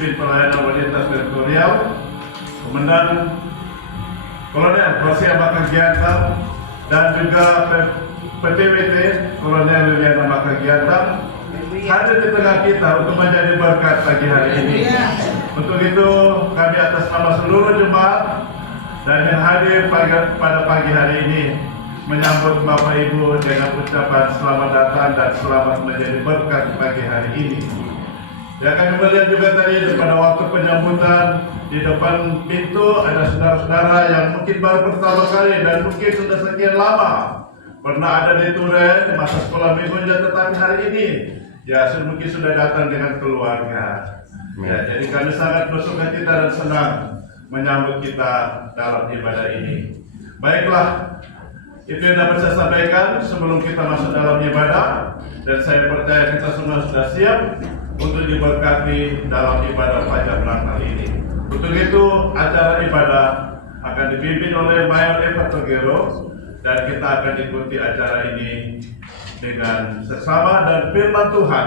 Pemimpin Pelayanan Wanita Teritorial, Komandan Kolonel Hosea Makagiantang, dan juga PTWT Kolonel Liliana Makagiantang hadir di tengah kita untuk menjadi berkat pagi hari ini. Untuk itu kami atas nama seluruh jemaat dan yang hadir pada pagi hari ini menyambut Bapak Ibu dengan ucapan selamat datang dan selamat menjadi berkat pagi hari ini. Ya, kami melihat juga tadi pada waktu penyambutan di depan pintu ada saudara-saudara yang mungkin baru pertama kali dan mungkin sudah sekian lama pernah ada di Turen masa sekolah minggunya, tetapi hari ini ya mungkin sudah datang dengan keluarga. Ya, jadi kami sangat bersukacita dan senang menyambut kita dalam ibadah ini. Baiklah, itu yang dapat saya sampaikan sebelum kita masuk dalam ibadah, dan saya percaya kita semua sudah siap untuk diberkati dalam ibadah Fajar Natal ini. Untuk itu acara ibadah akan dipimpin oleh Mayor Eva Togero, dan kita akan ikuti acara ini dengan seksama dan firman Tuhan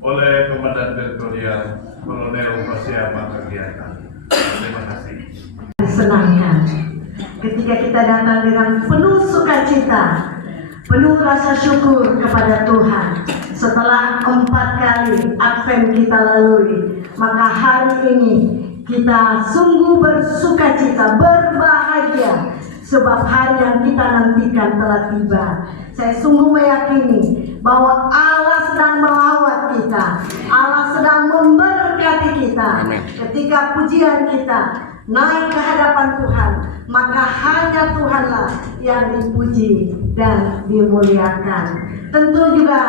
oleh Komandan Teritorial Kolonel Hosea Makagiantang. Terima kasih. Disenangkan ketika kita datang dengan penuh sukacita, penuh rasa syukur kepada Tuhan. Setelah 4 kali Advent kita lalui, maka hari ini kita sungguh bersukacita, berbahagia, sebab hari yang kita nantikan telah tiba. Saya sungguh meyakini bahwa Allah sedang melawat kita, Allah sedang memberkati kita. Ketika pujian kita naik ke hadapan Tuhan, maka hanya Tuhanlah yang dipuji dan dimuliakan. Tentu juga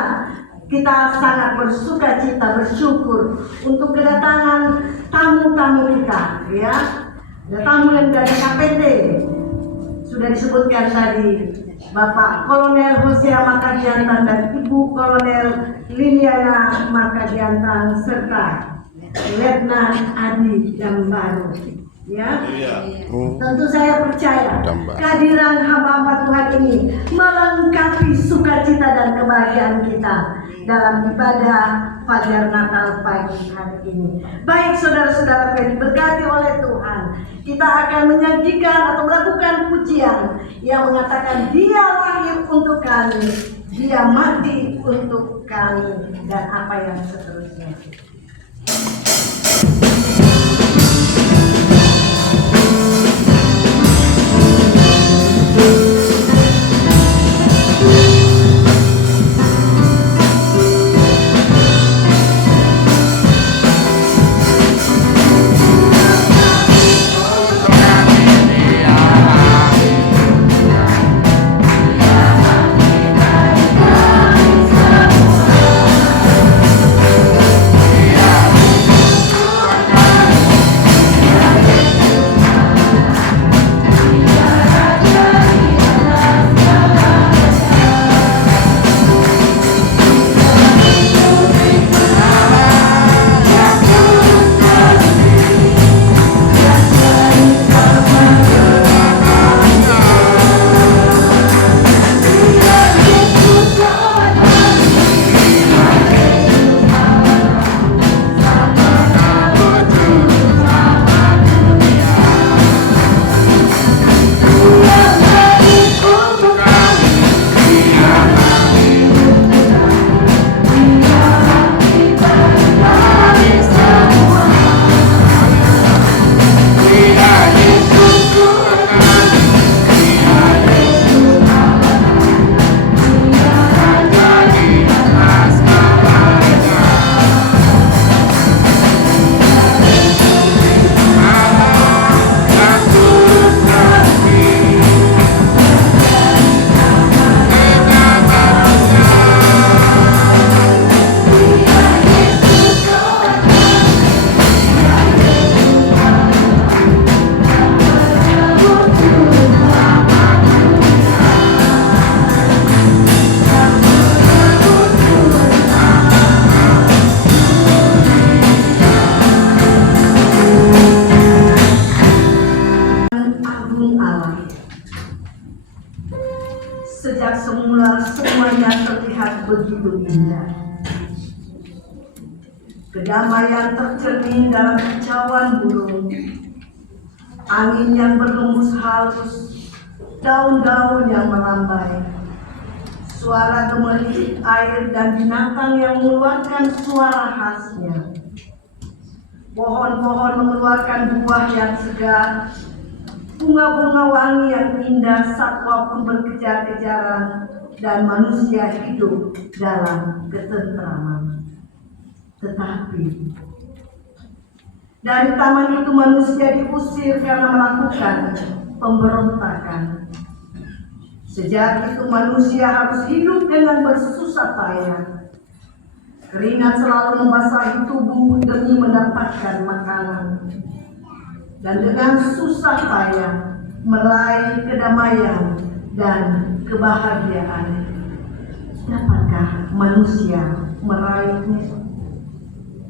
kita sangat bersukacita, bersyukur untuk kedatangan tamu-tamu kita, ya. Tamu yang dari KPT sudah disebutkan tadi, Bapak Kolonel Hosea Makagiantang dan Ibu Kolonel Liliana Makagiantang serta Letnan Adi yang baru. Ya, tentu saya percaya kehadiran hamba-hamba Tuhan ini melengkapi sukacita dan kebahagiaan kita dalam ibadah Fajar Natal pagi hari ini. Baik saudara-saudara yang diberkati oleh Tuhan, kita akan menyajikan atau melakukan pujian yang mengatakan Dia lahir untuk kami, Dia mati untuk kami, dan apa yang seterusnya. Sejak semula semuanya terlihat begitu indah. Kedamaian tercermin dalam kicauan burung, angin yang berhembus halus, daun-daun yang melambai, suara gemericik air dan binatang yang mengeluarkan suara khasnya. Pohon-pohon mengeluarkan buah yang segar, bunga-bunga wangi yang indah, satwa pun berkejar-kejaran, dan manusia hidup dalam ketentraman. Tetapi dari taman itu manusia diusir karena melakukan pemberontakan. Sejak itu manusia harus hidup dengan bersusah payah. Keringat selalu membasahi tubuh demi mendapatkan makanan. Dan dengan susah payah meraih kedamaian dan kebahagiaan. Dapatkah manusia meraihnya?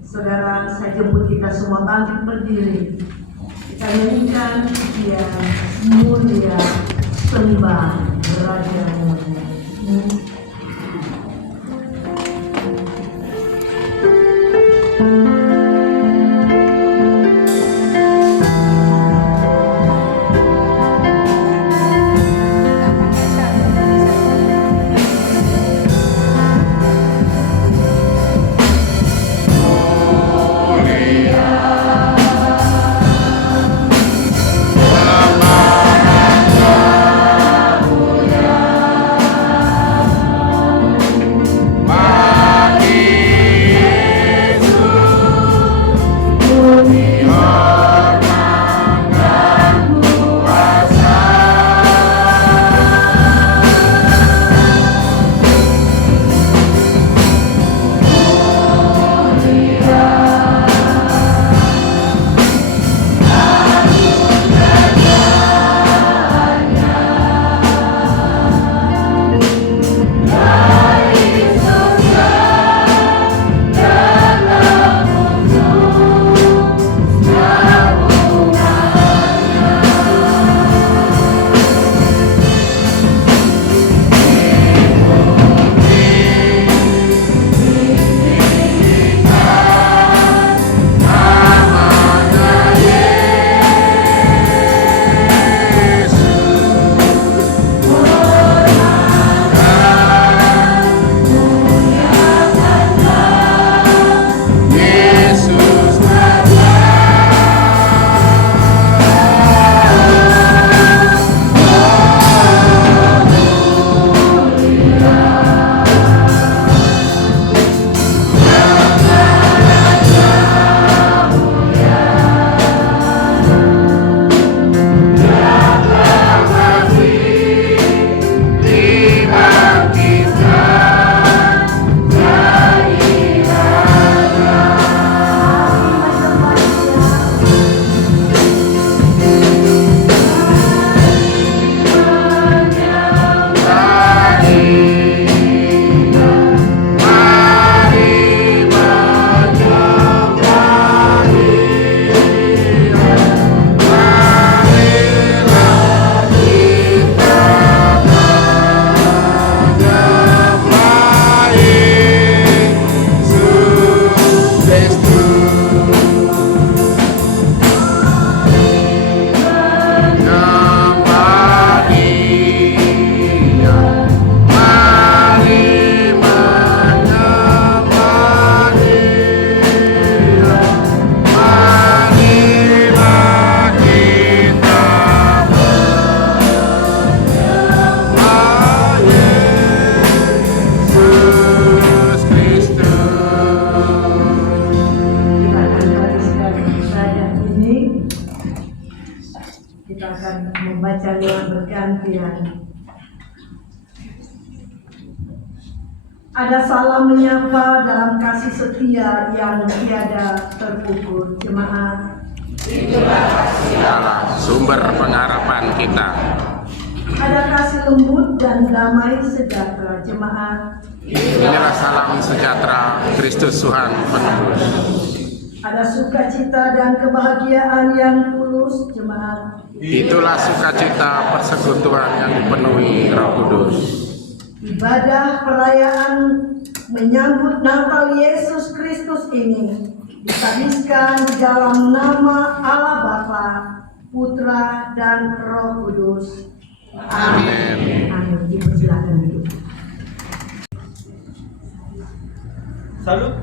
Saudara, saya jemput kita semua bangkit berdiri. Kita nyanyikan pujian mulia sembah Raja Mulia. Ada salam menyapa dalam kasih setia yang tiada terukur. Jemaat, itulah kasih Allah, sumber pengharapan kita. Ada kasih lembut dan damai sejahtera. Jemaat, inilah salam sejahtera Kristus Tuhan penebus. ada sukacita dan kebahagiaan yang tulus. Jemaat, itulah sukacita persekutuan yang dipenuhi Roh Kudus. Ibadah perayaan menyambut Natal Yesus Kristus ini ditabiskan di dalam nama Allah Bapa, Putra, dan Roh Kudus. Amin. Amin. Dipersilakan duduk. Salut.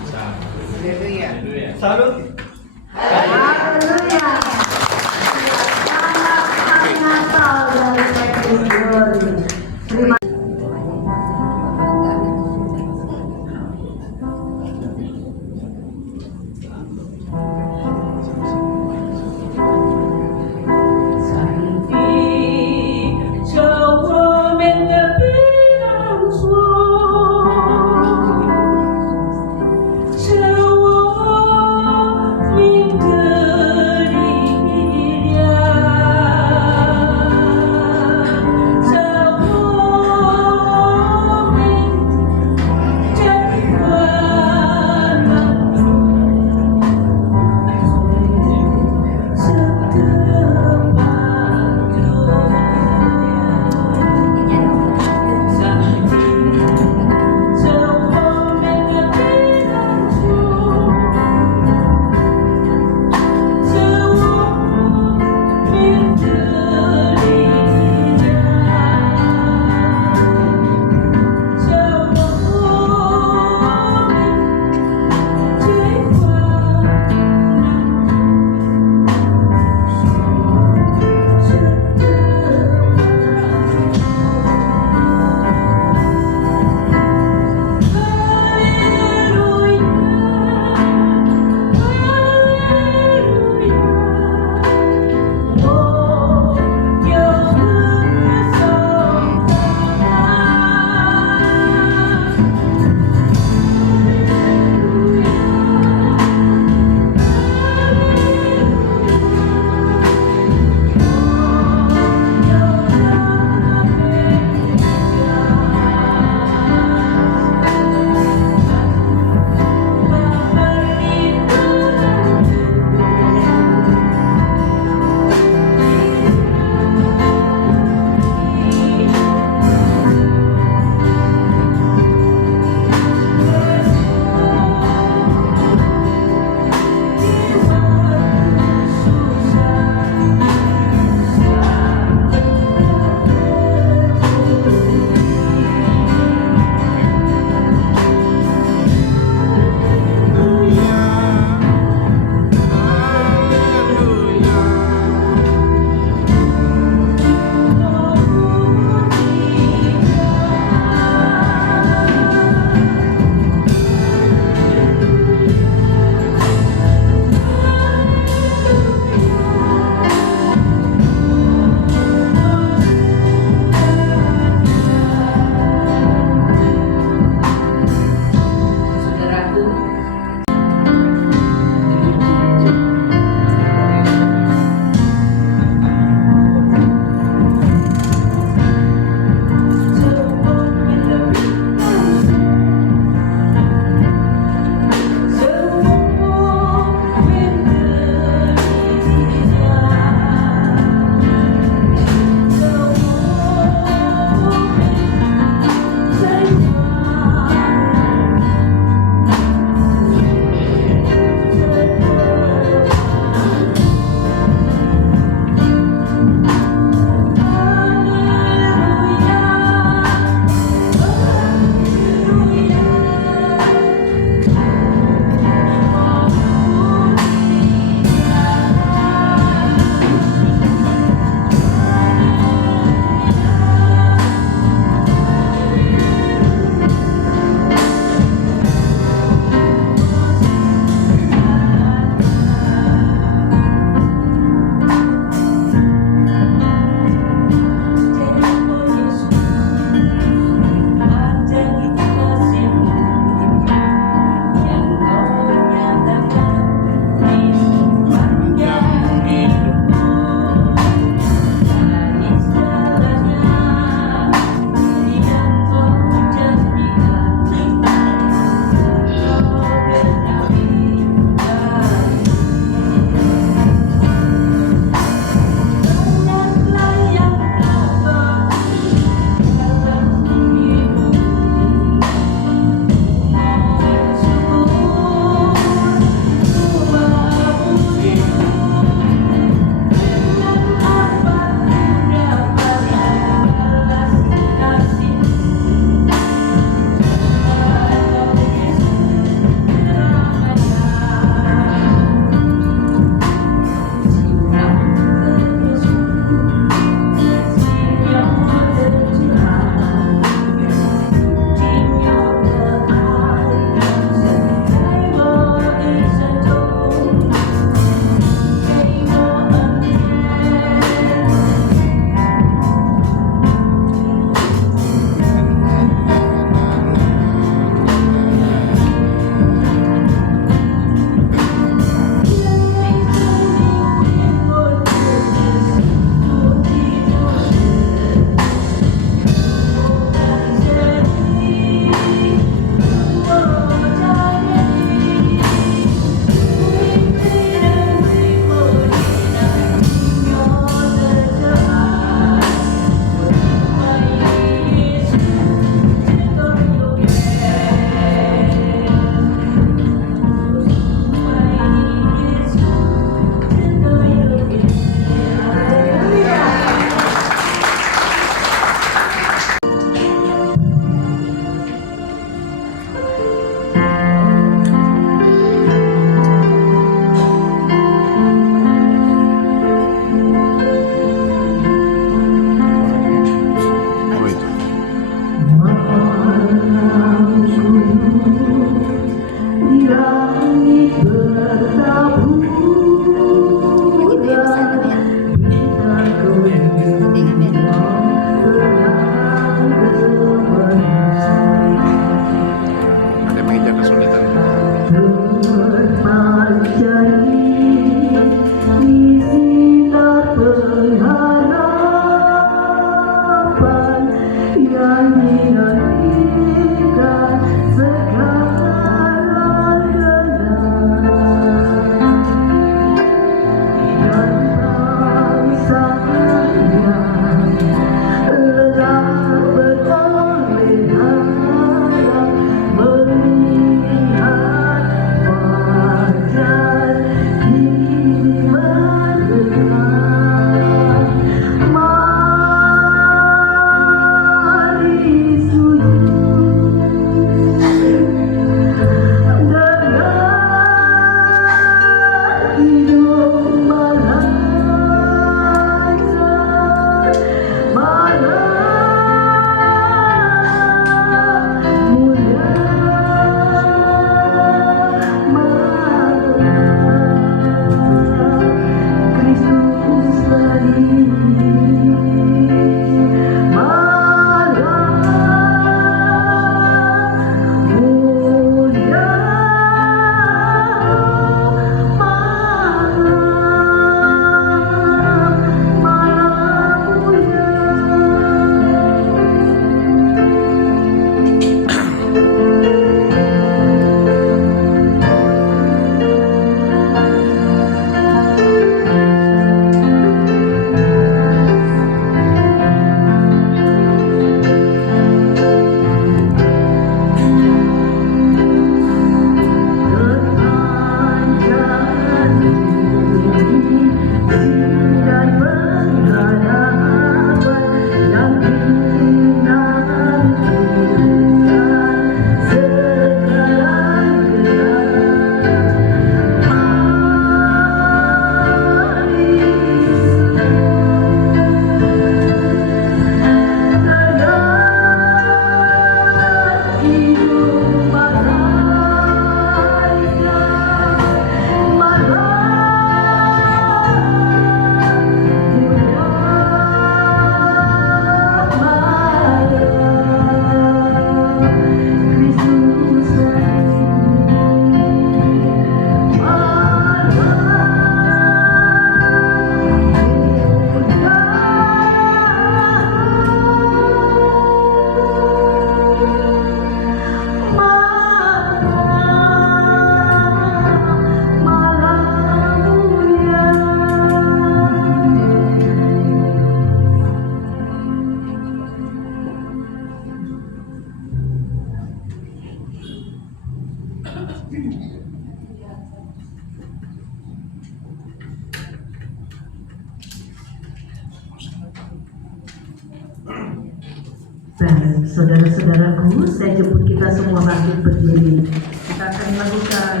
Baik, saudara-saudaraku, saya jemput kita semua bangkit berdiri. Kita akan melakukan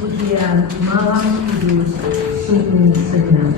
pujian Malam Kudus sungguh senyap.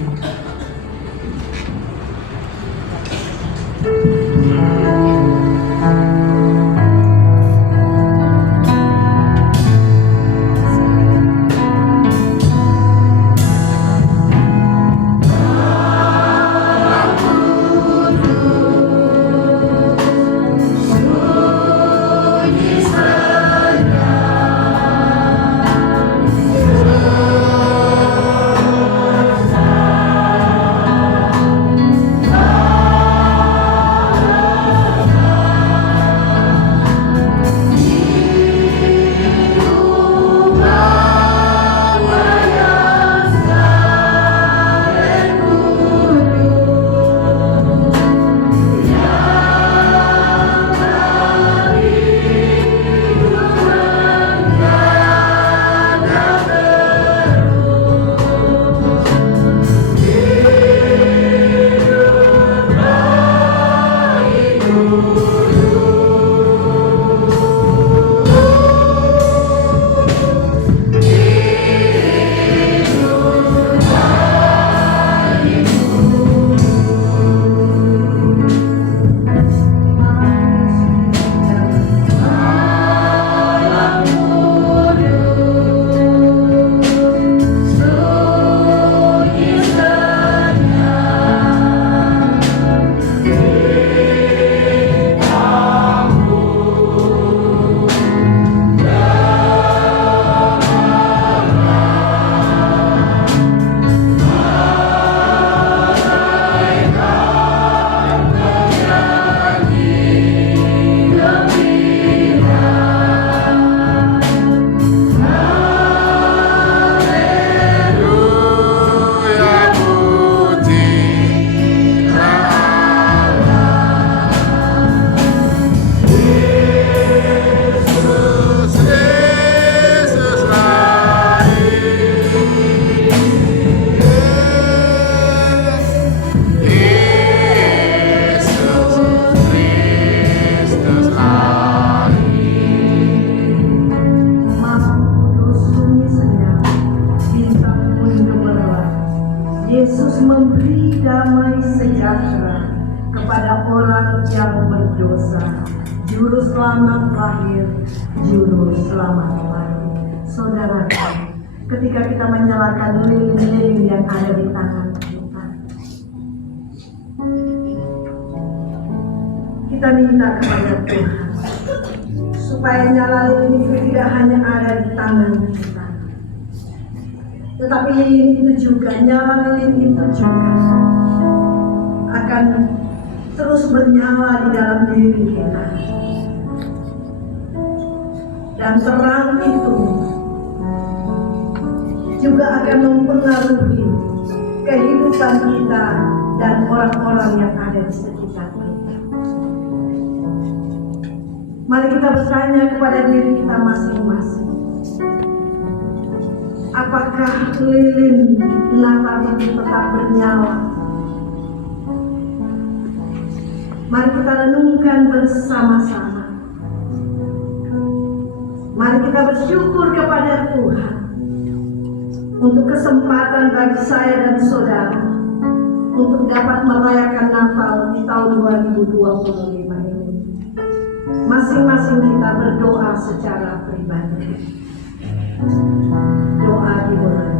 Yesus memberi damai sejahtera kepada orang yang berdosa, juru selamat lahir, juru selamat lahir. Saudara, ketika kita menyalakan lilin-lilin yang ada di tangan kita minta kepada Tuhan supaya nyala lilin itu tidak hanya ada di tangan kita, tetapi lilin itu juga, nyala lilin itu juga akan terus bernyala di dalam diri kita. Dan terang itu juga akan mempengaruhi kehidupan kita dan orang-orang yang ada di sekitar kita. Mari kita bertanya kepada diri kita masing-masing. Apakah lilin Natal itu tetap bernyala? Mari kita renungkan bersama-sama. Mari kita bersyukur kepada Tuhan untuk kesempatan bagi saya dan saudara untuk dapat merayakan Natal di tahun 2025 ini. Masing-masing kita berdoa secara pribadi. Doa dimulai.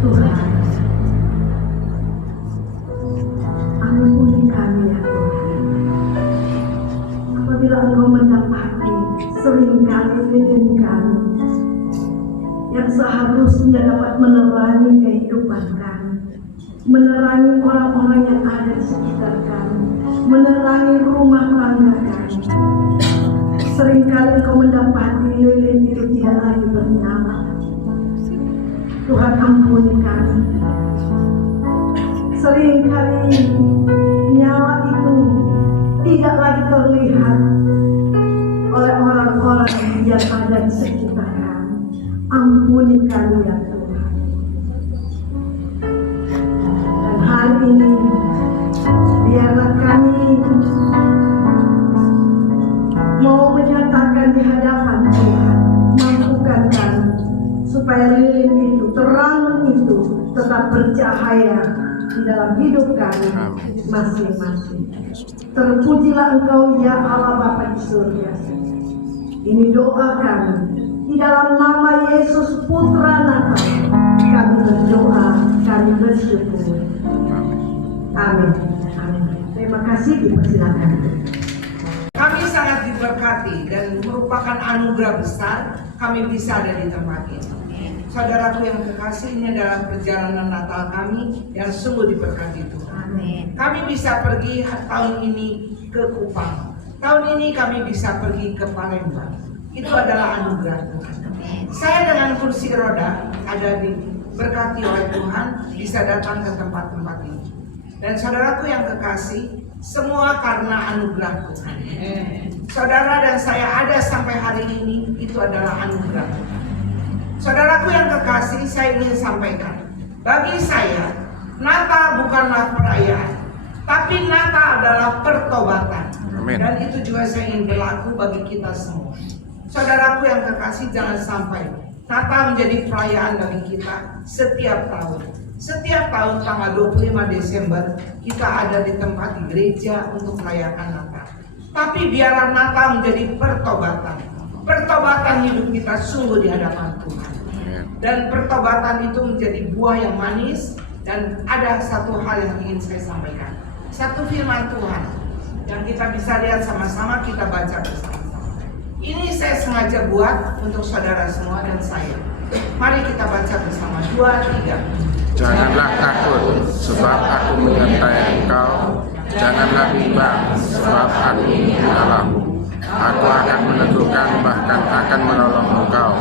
Tuhan, ampuni kami ya Tuhan. Apabila Engkau mendapati seringkali lilin kami yang seharusnya dapat menerangi kehidupan kami menerangi orang-orang yang ada di sekitar kami, menerangi rumah tangga kami. Seringkali Engkau mendapati lilin itu tidak lagi bernyawa. Tuhan ampuni kami. Seringkali nyawa itu tidak lagi terlihat oleh orang-orang yang ada di sekitar kami. Ampuni kami ya Tuhan. Dan hari ini biarlah kami mau menyatakan di hadapan Tuhan, mampukan kami supaya lilin itu, terang itu tetap bercahaya di dalam hidup kami masing-masing. Terpujilah Engkau ya Allah Bapa di surga. Ini doa kami di dalam nama Yesus Putra Natal. Kami berdoa, kami bersyukur. Amin. Amin. Terima kasih, dipersilakan. Kami sangat diberkati dan merupakan anugerah besar kami bisa ada di tempat ini. Saudaraku yang kekasih, ini adalah perjalanan Natal kami yang sungguh diberkati Tuhan. Kami bisa pergi tahun ini ke Kupang. Tahun ini kami bisa pergi ke Palembang. Itu adalah anugerah Tuhan. Saya dengan kursi roda ada diberkati oleh Tuhan bisa datang ke tempat-tempat ini. Dan saudaraku yang kekasih, semua karena anugerah Tuhan. Saudara dan saya ada sampai hari ini, itu adalah anugerah Tuhan. Saudaraku yang kekasih, saya ingin sampaikan, bagi saya Natal bukanlah perayaan, tapi Natal adalah pertobatan. Amin. Dan itu juga saya ingin berlaku bagi kita semua. Saudaraku yang kekasih, jangan sampai Natal menjadi perayaan bagi kita setiap tahun. Setiap tahun tanggal 25 Desember kita ada di tempat di gereja untuk merayakan Natal. Tapi biarlah Natal menjadi pertobatan. Pertobatan hidup kita sungguh di hadapan Tuhan. Dan pertobatan itu menjadi buah yang manis. Dan ada satu hal yang ingin saya sampaikan. Satu firman Tuhan yang kita bisa lihat sama-sama, kita baca bersama-sama. Ini saya sengaja buat untuk saudara semua dan saya. Mari kita baca bersama. 2, 3. Janganlah takut, sebab aku menyertai engkau. Janganlah bimbang, sebab aku Allahmu. Aku akan menentukan, bahkan akan menolong engkau.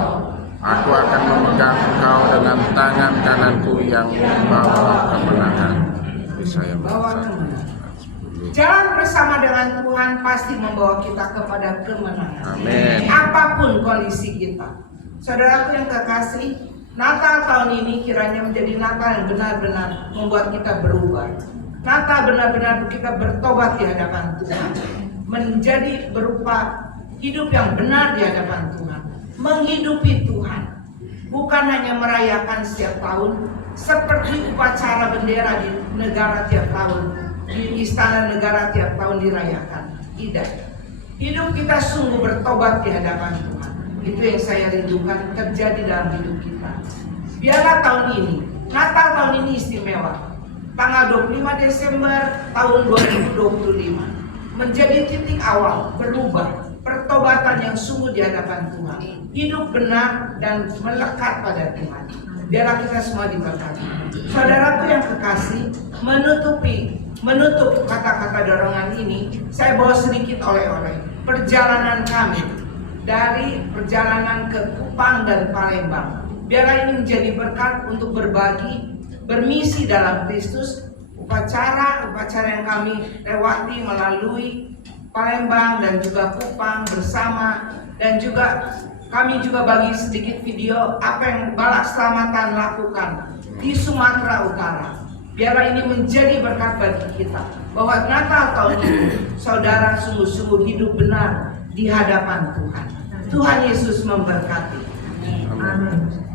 Aku akan memegang engkau dengan tangan kananku yang membawa kemenangan. Yesaya Bawa kemenangan. Jalan bersama dengan Tuhan pasti membawa kita kepada kemenangan. Amin. Apapun kondisi kita. Saudaraku yang kekasih, Natal tahun ini kiranya menjadi Natal yang benar-benar membuat kita berubah. Natal benar-benar kita bertobat di hadapan Tuhan. Menjadi berupa hidup yang benar di hadapan Tuhan. Menghidupi Tuhan. Bukan hanya merayakan setiap tahun. Seperti upacara bendera di negara tiap tahun. Di istana negara tiap tahun dirayakan. Tidak. Hidup kita sungguh bertobat di hadapan Tuhan. Itu yang saya rindukan terjadi dalam hidup kita. Biarlah tahun ini, Natal tahun ini istimewa. Tanggal 25 Desember tahun 2025 menjadi titik awal berubah, pertobatan yang sungguh di hadapan Tuhan. Hidup benar dan melekat pada Tuhan. Biarlah kita semua diberkati. Saudaraku yang kekasih, menutup kata-kata dorongan ini, saya bawa sedikit oleh-oleh perjalanan kami dari perjalanan ke Kupang dan Palembang. Biarlah ini menjadi berkat untuk berbagi, bermisi dalam Kristus. Upacara yang kami lewati melalui Palembang dan juga Kupang bersama, dan juga kami juga bagi sedikit video apa yang Balak Selamatan lakukan di Sumatera Utara. Biarlah ini menjadi berkat bagi kita, bahwa Natal tahun ini saudara sungguh-sungguh hidup benar di hadapan Tuhan. Tuhan Yesus memberkati. Amin.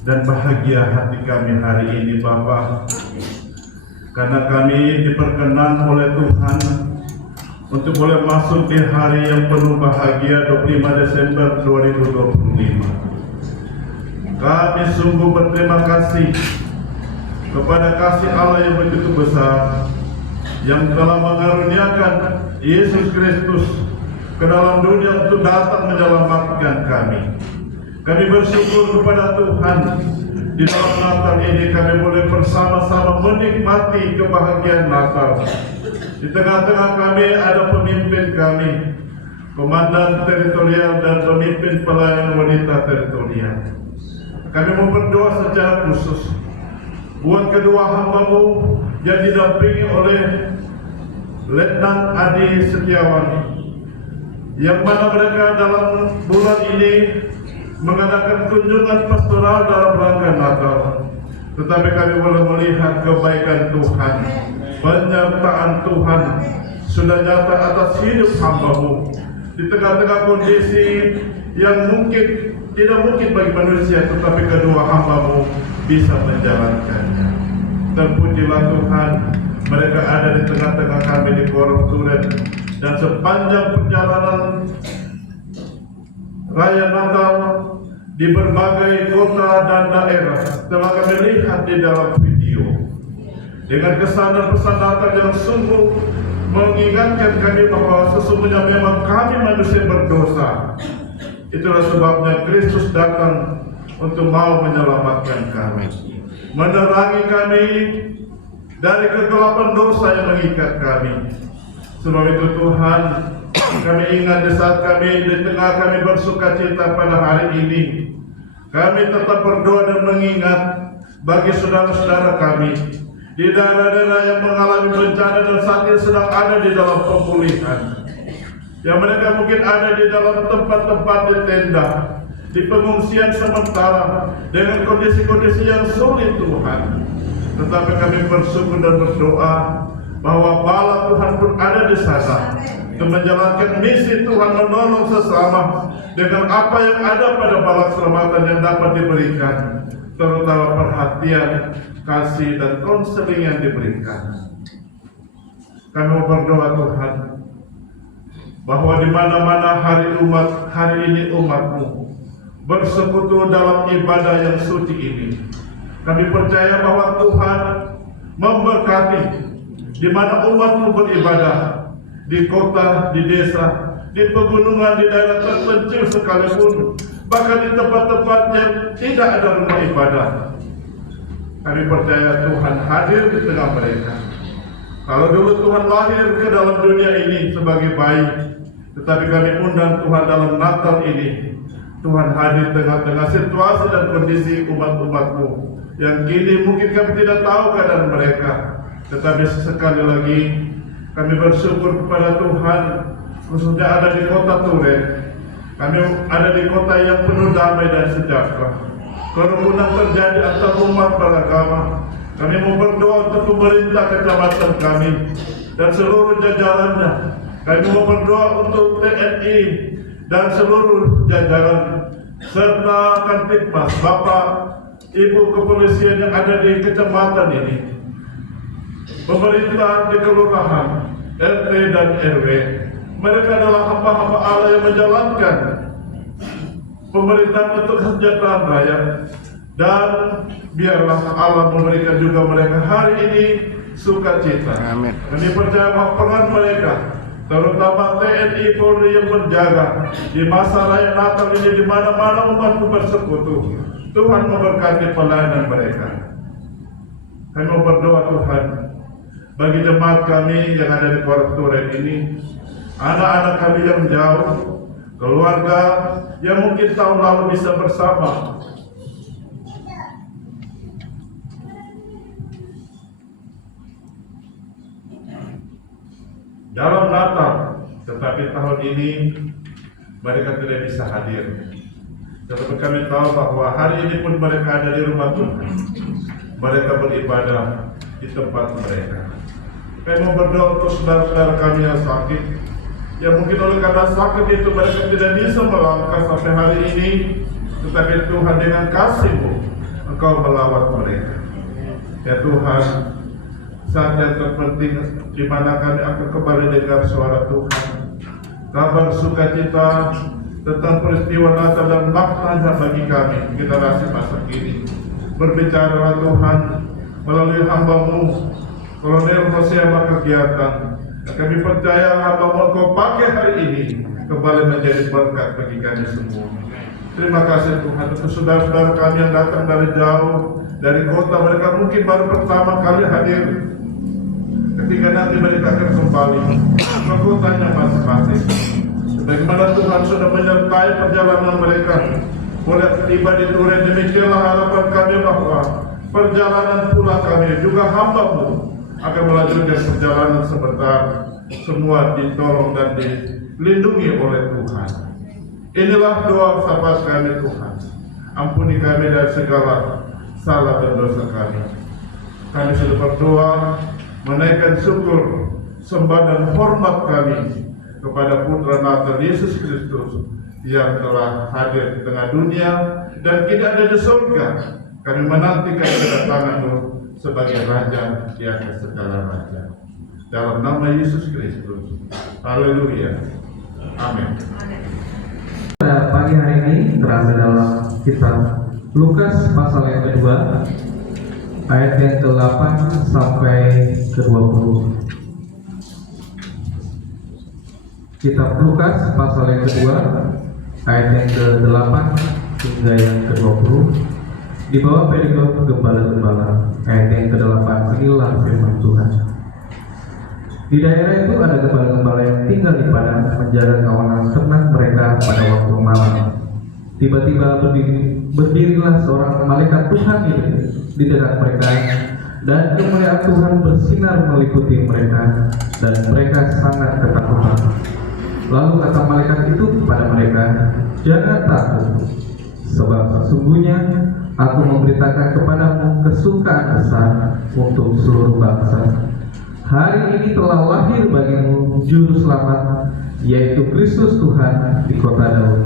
Dan bahagia hati kami hari ini Bapa, karena kami diperkenan oleh Tuhan untuk boleh masuk di hari yang penuh bahagia 25 Desember 2025. Kami sungguh berterima kasih kepada kasih Allah yang begitu besar yang telah mengaruniakan Yesus Kristus ke dalam dunia untuk datang menyelamatkan kami. Kami bersyukur kepada Tuhan, di dalam Natal ini kami boleh bersama-sama menikmati kebahagiaan Natal. Di tengah-tengah kami ada pemimpin kami, komandan teritorial dan pemimpin pelayan wanita teritorial. Kami mau berdoa secara khusus buat kedua hamba-Mu yang didampingi oleh Letnan Adi Setiawan, yang mana mereka dalam bulan ini mengadakan kunjungan pastoral dalam rangka Natal. Tetapi kami boleh melihat kebaikan Tuhan, penyertaan Tuhan sudah nyata atas hidup hamba-Mu di tengah-tengah kondisi yang mungkin tidak mungkin bagi manusia, tetapi kedua hamba-Mu bisa menjalankannya. Terpujilah Tuhan, mereka ada di tengah-tengah kami di Korong Turen, dan sepanjang perjalanan Raya Natal di berbagai kota dan daerah telah kami lihat di dalam video dengan kesan dan pesan Natal yang sungguh mengingatkan kami bahwa sesungguhnya memang kami manusia berdosa. Itulah sebabnya Kristus datang untuk mau menyelamatkan kami, menerangi kami dari kegelapan dosa yang mengikat kami. Sebab itu Tuhan, kami ingat di saat kami di tengah kami bersuka cita pada hari ini, kami tetap berdoa dan mengingat bagi saudara-saudara kami di daerah-daerah yang mengalami bencana dan saat ini sedang ada di dalam pemulihan, yang mereka mungkin ada di dalam tempat-tempat di tenda, di pengungsian sementara dengan kondisi-kondisi yang sulit Tuhan. Tetapi kami bersyukur dan berdoa bahwa bala Tuhan pun ada di sana untuk menjalankan misi Tuhan, menolong sesama dengan apa yang ada pada bala keselamatan yang dapat diberikan, terutama perhatian, kasih, dan konseling yang diberikan. Kami mau berdoa Tuhan bahwa di mana-mana hari ini umat-Mu bersekutu dalam ibadah yang suci ini, kami percaya bahwa Tuhan memberkati di mana umat-Mu beribadah, di kota, di desa, di pegunungan, di daerah terpencil sekalipun, bahkan di tempat-tempat yang tidak ada rumah ibadah. Kami percaya Tuhan hadir di tengah mereka. Kalau dulu Tuhan lahir ke dalam dunia ini sebagai bayi, tetapi kami undang Tuhan dalam Natal ini Tuhan hadir tengah-tengah situasi dan kondisi umat-umat-Mu yang kini mungkin kami tidak tahu keadaan mereka, tetapi sekali lagi kami bersyukur kepada Tuhan, khususnya ada di kota Turen. Kami ada di kota yang penuh damai dan sejahtera. Kerukunan terjadi antar umat beragama. Kami mau berdoa untuk pemerintah kecamatan kami dan seluruh jajarannya. Kami mau berdoa untuk TNI dan seluruh jajaran serta Kantikmas, Bapak, Ibu kepolisian yang ada di kecamatan ini, pemerintah di kelurahan, RT dan RW. Mereka adalah hamba-hamba Allah yang menjalankan pemerintahan untuk kesejahteraan rakyat, dan biarlah Allah memberikan juga mereka hari ini sukacita. Amin. Kami percaya bahwa peran mereka, terutama TNI Polri yang berjaga di masa raya Natal ini, di mana-mana umatku bersekutu, Tuhan memberkati pelayanan mereka. Kami mau berdoa Tuhan bagi jemaat kami yang ada di Kota Turen ini, anak-anak kami yang jauh, keluarga yang mungkin tahun lalu bisa bersama. Dalam Natal, tetapi tahun ini mereka tidak bisa hadir. Tetapi kami tahu bahwa hari ini pun mereka ada di rumah Tuhan. Mereka beribadah di tempat mereka. Kami mau berdoa untuk saudara-saudara kami yang sakit, yang mungkin oleh karena sakit itu mereka tidak bisa melangkah sampai hari ini, tetapi Tuhan dengan kasih-Mu Engkau melawat mereka. Ya Tuhan, saat yang terpenting di mana kami akan kembali dengar suara Tuhan, kabar sukacita tentang peristiwa Natal dan maknanya bagi kami generasi masa kini. Berbicara Tuhan melalui hamba-Mu Kolonel Hosea Kegiatan. Kami percaya hamba-Mu Engkau pakai hari ini kembali menjadi berkat bagi kami semua. Terima kasih Tuhan untuk saudara-saudara kami yang datang dari jauh, dari kota. Mereka mungkin baru pertama kali hadir. Ketika nanti mereka akan kembali ke kotanya masing-masing. Bagaimana Tuhan sudah menyertai perjalanan mereka. Boleh tiba di Turen, demikianlah harapan kami bahwa perjalanan pulang kami juga hamba-Mu akan melanjutkan perjalanan sebentar. Semua ditolong dan dilindungi oleh Tuhan. Inilah doa syafaat kami Tuhan. Ampuni kami dari segala salah dan dosa kami. Kami sudah berdoa menaikkan syukur, sembah dan hormat kami kepada Putra Natal Yesus Kristus yang telah hadir di tengah dunia dan kini ada di surga. Kami menantikan kedatangan-Mu sebagai Raja di atas segala raja. Dalam nama Yesus Kristus. Haleluya. Amin. Pada pagi hari ini terambil dalam kitab Lukas pasal yang kedua, ayat yang ke-8 sampai ke-20. Kitab Lukas pasal yang kedua, ayat yang ke-8 hingga yang ke-20. Di bawah perikop gembala-gembala, ayat yang ke-8, inilah firman Tuhan. Di daerah itu ada gembala-gembala yang tinggal di padang menjaga kawanan ternak mereka pada waktu malam. Tiba-tiba berdirilah seorang malaikat Tuhan itu di dekat mereka, dan kemuliaan Tuhan bersinar meliputi mereka, dan mereka sangat ketakutan. Lalu kata malaikat itu kepada mereka, "Jangan takut, sebab sesungguhnya Aku memberitakan kepadamu kesukaan besar untuk seluruh bangsa. Hari ini telah lahir bagimu juru selamat, yaitu Kristus Tuhan di kota Daud.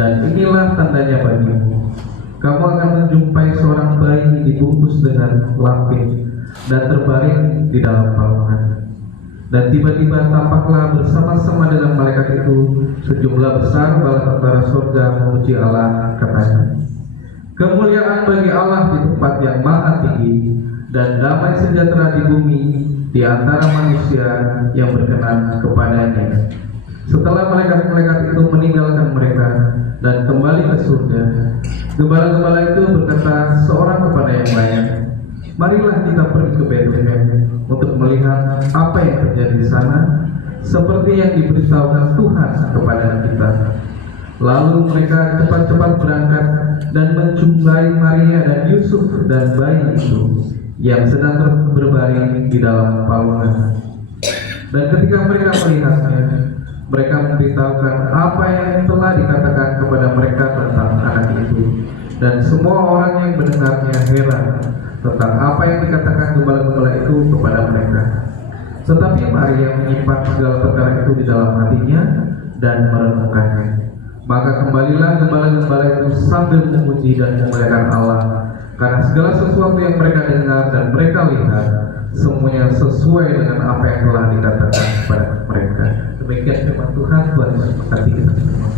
Dan inilah tandanya bagimu. Kamu akan menjumpai seorang bayi dibungkus dengan lampin dan terbaring di dalam palungan. Dan tiba-tiba tampaklah bersama-sama dengan malaikat itu sejumlah besar bala tentara surga memuji Allah, katanya, kemuliaan bagi Allah di tempat yang maha tinggi, dan damai sejahtera di bumi di antara manusia yang berkenan kepadanya. Setelah malaikat-malaikat itu meninggalkan mereka dan kembali ke surga, gembala-gembala itu berkata seorang kepada yang lain, "Marilah kita pergi ke Betlehem untuk melihat apa yang terjadi di sana, seperti yang diberitahukan Tuhan kepada kita." Lalu mereka cepat-cepat berangkat dan menjumpai Maria dan Yusuf dan bayi itu yang sedang berbaring di dalam palungan. Dan ketika mereka melihatnya, mereka memberitahukan apa yang telah dikatakan kepada mereka tentang anak itu. Dan semua orang yang mendengarnya heran tentang apa yang dikatakan gembala-gembala itu kepada mereka. Tetapi Maria menyimpan segala perkara itu di dalam hatinya dan merenungkannya. Maka kembalilah gembala-gembala itu sambil memuji dan memuliakan Allah, karena segala sesuatu yang mereka dengar dan mereka lihat semuanya sesuai dengan apa yang telah dikatakan kepada mereka. Demikian firman Tuhan. Tuhan Yesus memberkati kita semua.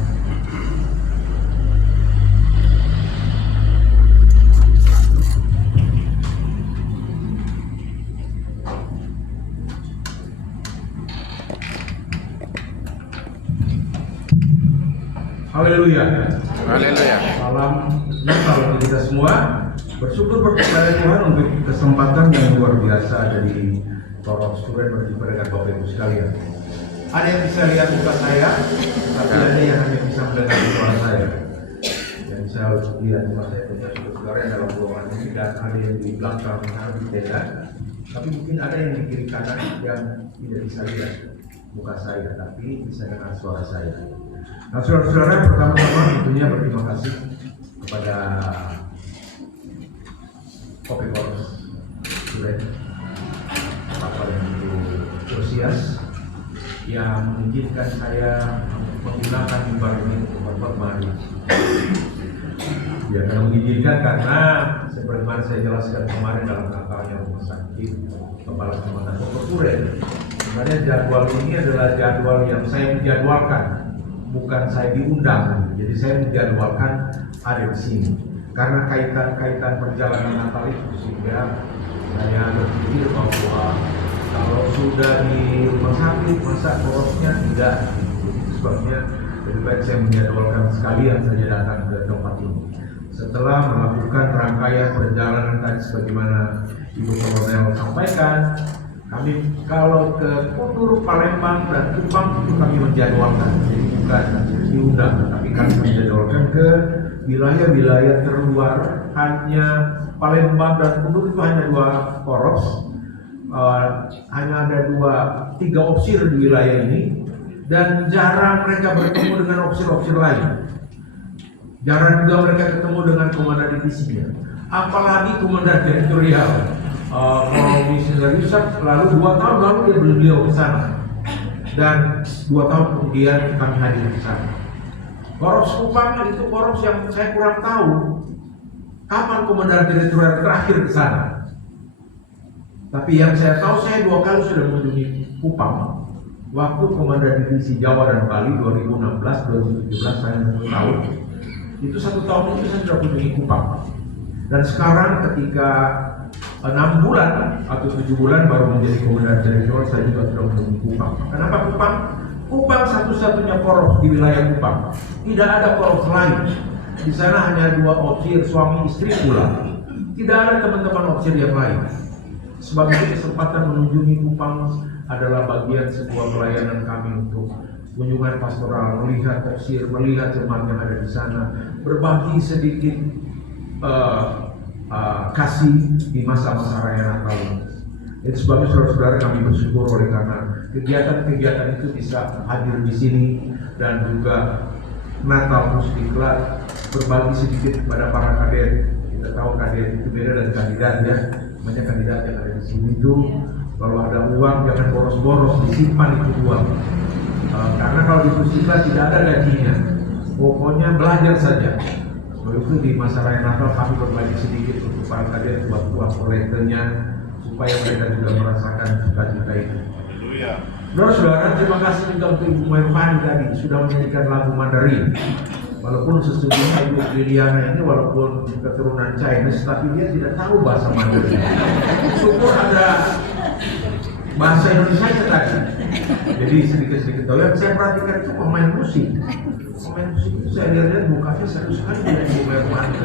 Haleluya. Haleluya. Salam Natal bagi kita semua. Bersyukur kepada Tuhan untuk kesempatan yang luar biasa dari para student berjumpa dengan Bapak Ibu sekalian. Ada yang bisa lihat muka saya, tapi ada yang hanya bisa mendengar suara saya. Yang saya harus lihat muka saya punya saudara yang dalam ruangan ini, dan ada yang di belakang di tenda. Tapi mungkin ada yang di kiri kanan yang tidak bisa lihat muka saya, tapi bisa dengar suara saya. Nah, saudara-saudara, pertama-tama tentunya berterima kasih kepada Kopi Korus Suren, Bapak yang begitu antusias yang mengizinkan saya menggunakan mimbar ini untuk berkhotbah. Ya, karena mengizinkan karena sebagaimana saya jelaskan kemarin dalam rakernya rumah sakit Kepala Kecamatan Dr. Suren, sebenarnya jadwal ini adalah jadwal yang saya menjadwalkan, bukan saya diundang. Jadi saya menjadwalkan ada di sini karena kaitan perjalanan Natal itu, sehingga saya berpikir bahwa kalau sudah di rumah sakit masa porosnya tidak, itu sebabnya lebih baik saya menjadwalkan sekalian saja datang ke tempat ini. Setelah melakukan rangkaian perjalanan tadi sebagaimana Ibu Kolonel sampaikan, kami kalau ke Kundur, Palembang, dan Kupang itu kami menjadwalkan, jadi bukan diundang, tapi kami menjadwalkan ke wilayah-wilayah terluar. Hanya Palembang dan Kundur itu hanya 2 poros, hanya ada 3 opsir di wilayah ini, dan jarang mereka bertemu dengan opsir-opsir lain. Jarang juga mereka ketemu dengan komandan divisinya, apalagi komandan teritorial. Kalau misalnya Yusuf lalu 2 tahun lalu dia beliau ke sana, dan 2 tahun kemudian kami hadir ke sana. Korps Kupang itu korps yang saya kurang tahu kapan komandan teritorial terakhir ke sana. Tapi yang saya tahu, saya 2 kali sudah mengunjungi Kupang. Waktu komandan divisi Jawa dan Bali 2016, 2017 saya 1 tahun. Itu 1 tahun itu saya sudah mengunjungi Kupang. Dan sekarang ketika 6 bulan atau 7 bulan baru menjadi komandan teritorial, saya juga sudah mengunjungi Kupang. Kenapa Kupang? Kupang satu-satunya korps di wilayah Kupang. Tidak ada korps lain. Di sana hanya 2 opsir suami istri pula. Tidak ada teman-teman opsir yang lain. Sebab itu kesempatan mengunjungi Kupang adalah bagian sebuah pelayanan kami untuk kunjungan pastoral, melihat opsir, melihat jemaat yang ada di sana, berbagi sedikit kasih di masa-masa raya Natal ini. Itu sebabnya saudara-saudara kami bersyukur oleh karena kegiatan-kegiatan itu bisa hadir di sini, dan juga Natal terus dikelar, berbagi sedikit kepada para kadet. Kita tahu kadet itu beda dari kandidat ya. Banyak kandidat yang ada di sini itu kalau ada uang jangan boros-boros, disimpan itu uang. Karena kalau disimpan tidak ada gajinya. Pokoknya belajar saja. Lalu itu di masa raya Natal kami berbagi sedikit untuk para kadet buat uang kolektenya, supaya mereka juga merasakan sukacita itu. Saudara, terima kasih juga untuk Ibu Maifani tadi sudah menyanyikan lagu Mandarin. Walaupun sesungguhnya Ibu Liliana ini walaupun keturunan Chinese, tapi dia tidak tahu bahasa Mandarin. Syukur ada bahasa Indonesia tadi. Jadi sedikit-sedikit tahu. Yang saya perhatikan itu pemain musik. Pemain musik itu saya lihat mukanya serius sekali dari Ibu Maifani,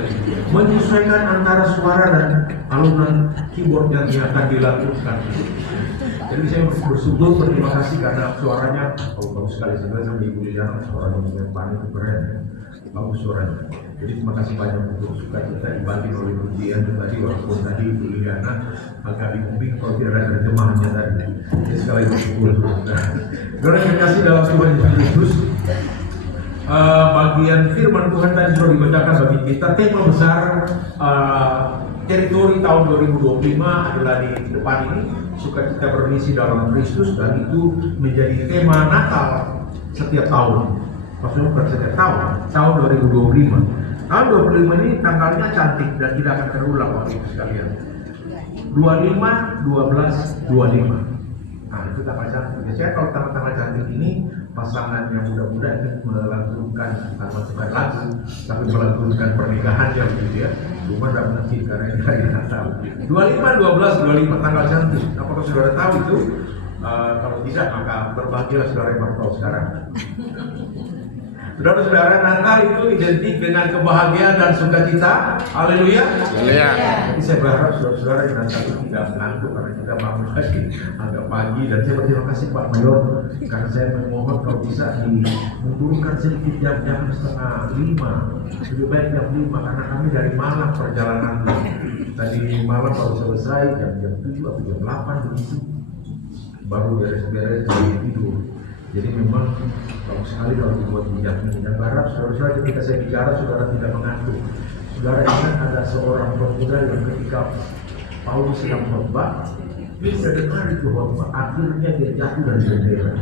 menyesuaikan antara suara dan alunan keyboard yang dia akan dilakukan. Jadi saya bersyukur, berterima kasih karena suaranya bagus sekali. Sebenarnya sama Ibu Liliana suaranya yang paling itu keren, bagus suaranya. Jadi terima kasih banyak untuk sukacita dibagi oleh pujian tadi, walaupun tadi Ibu Liliana agak bingung kalau tidak ada terjemahannya tadi. Jadi sekali lagi bersyukur. Terima kasih dalam Tuhan Yesus Kristus. Bagian firman Tuhan tadi sudah dibacakan bagi kita. Tema besar teritori tahun 2025 adalah di depan ini, sukacita bermisi dalam Kristus, dan itu menjadi tema Natal setiap tahun. Maksudnya bukan setiap tahun 2025. Tahun 2025 ini tanggalnya cantik dan tidak akan terulang Bapak Ibu sekalian. 25, 12, 25. Nah itu tanggal cantik. Biasanya kalau tanggal cantik ini pasangan yang muda-muda ini melantunkan bukan sebagai lagu, tapi melantunkan pernikahannya begitu ya. Cuma tidak mungkin karena ini hari Natal. 25, 12, 25 tanggal cantik. Apakah saudara tahu itu? Kalau tidak maka berbahagialah saudara yang baru tahu sekarang. Saudara-saudara, Natal itu identik dengan kebahagiaan dan sukacita. Haleluya. Haleluya. Jadi saya berharap saudara-saudara yang Natal itu tidak mengantuk karena kita bangun lagi agak pagi, dan saya berterima kasih Pak Mayor karena saya memohon kalau bisa dimunturkan sedikit jam 4:30. Lebih baik jam 5 karena kami dari malam perjalanan. Tadi malam baru selesai jam 7 atau jam 8 begitu. Baru beres-beres dari tidur. Jadi memang bagus sekali kalau dibuat bijak ini, dan berharap saudara-saudara ketika saya bicara saudara tidak mengantuk. Saudara ingat ada seorang pemuda yang ketika Paulus sedang khotbah, dia sudah dengar itu khotbah, akhirnya dia jatuh dari bendera.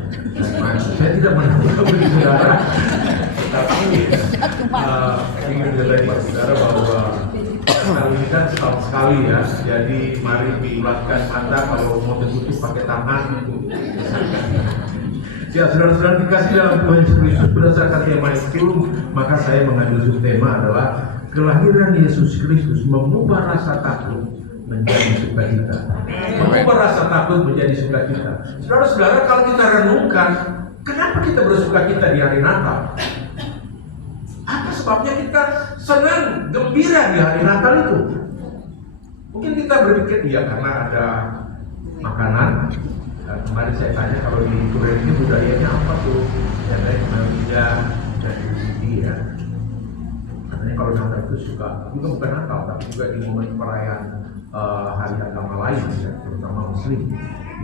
Saya tidak menanggap bagi saudara, tetapi ingin menyampaikan saudara bahwa kali ini kan setahun sekali ya, jadi mari diulatkan mata, kalau mau tertutup pakai tangan itu. Ya, saudara-saudara dikasih dalam Tuhan Yesus Kristus, berdasarkan tema itu, maka saya mengambil subtema adalah kelahiran Yesus Kristus mengubah rasa takut menjadi sukacita. Mengubah rasa takut menjadi sukacita. Saudara-saudara, kalau kita renungkan, kenapa kita bersukacita di hari Natal? Apa sebabnya kita senang, gembira di hari Natal itu? Mungkin kita berpikir, ya karena ada makanan. Kemarin saya tanya kalau di Korea ini budayanya apa tuh? Ya kayak Malaysia dan di sini ya. Katanya kalau Natal itu suka, juga bukan Natal tapi juga di momen perayaan hari agama lain ya, terutama Muslim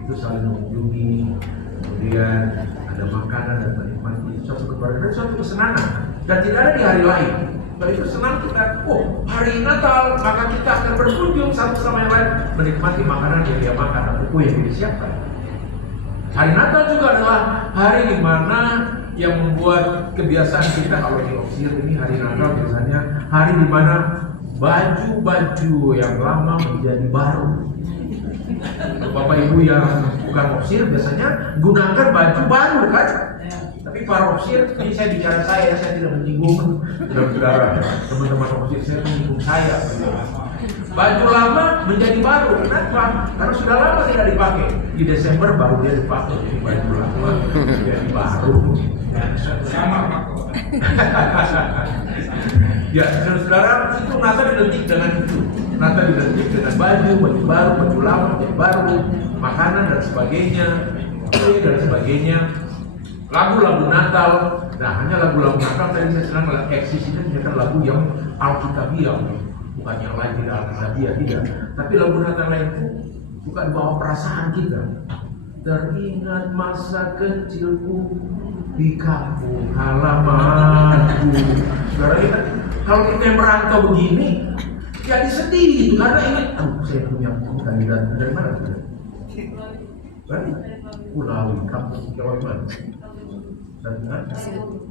itu saling mengunjungi, kemudian ada makanan dan menikmati, itu suatu kebahagiaan, suatu kesenangan, dan tidak ada di hari lain. Kalau itu senang kita, hari Natal maka kita akan berkunjung satu sama yang lain menikmati makanan yang dia makan atau kue yang disiapkan. Hari Natal juga adalah hari di mana yang membuat kebiasaan kita, kalau di Opsir ini hari Natal biasanya hari di mana baju-baju yang lama menjadi baru. Bapak Ibu yang bukan Opsir biasanya gunakan baju baru kan? Tapi para Opsir, ini saya bicara saya tidak menyinggung saudara-saudara, teman-teman Opsir, saya menyinggung saya. Baju lama menjadi baru, kenapa? Karena sudah lama tidak dipakai. Di Desember baru dia dipakai, jadi baju lama menjadi baru. Sama Pak. Ya, saudara, itu Natal identik dengan itu. Natal identik dengan baju baru, baju lama menjadi baru, makanan dan sebagainya, kue dan sebagainya. Lagu-lagu Natal, nah hanya lagu-lagu Natal tadi saya senang eksis ini menjadikan lagu yang alkitabiah. Bukan yang lain tidak alkitabiah, tidak. Tapi lagu Natal lain itu bukan bawa perasaan kita. Teringat masa kecilku di kampung halamanku. Saudara ingat, kalau kita yang merantau begini, jadi sedih gitu karena ingat, saya punya kandidat dari mana? Dari Pulau Kampung Jawa mana? Dan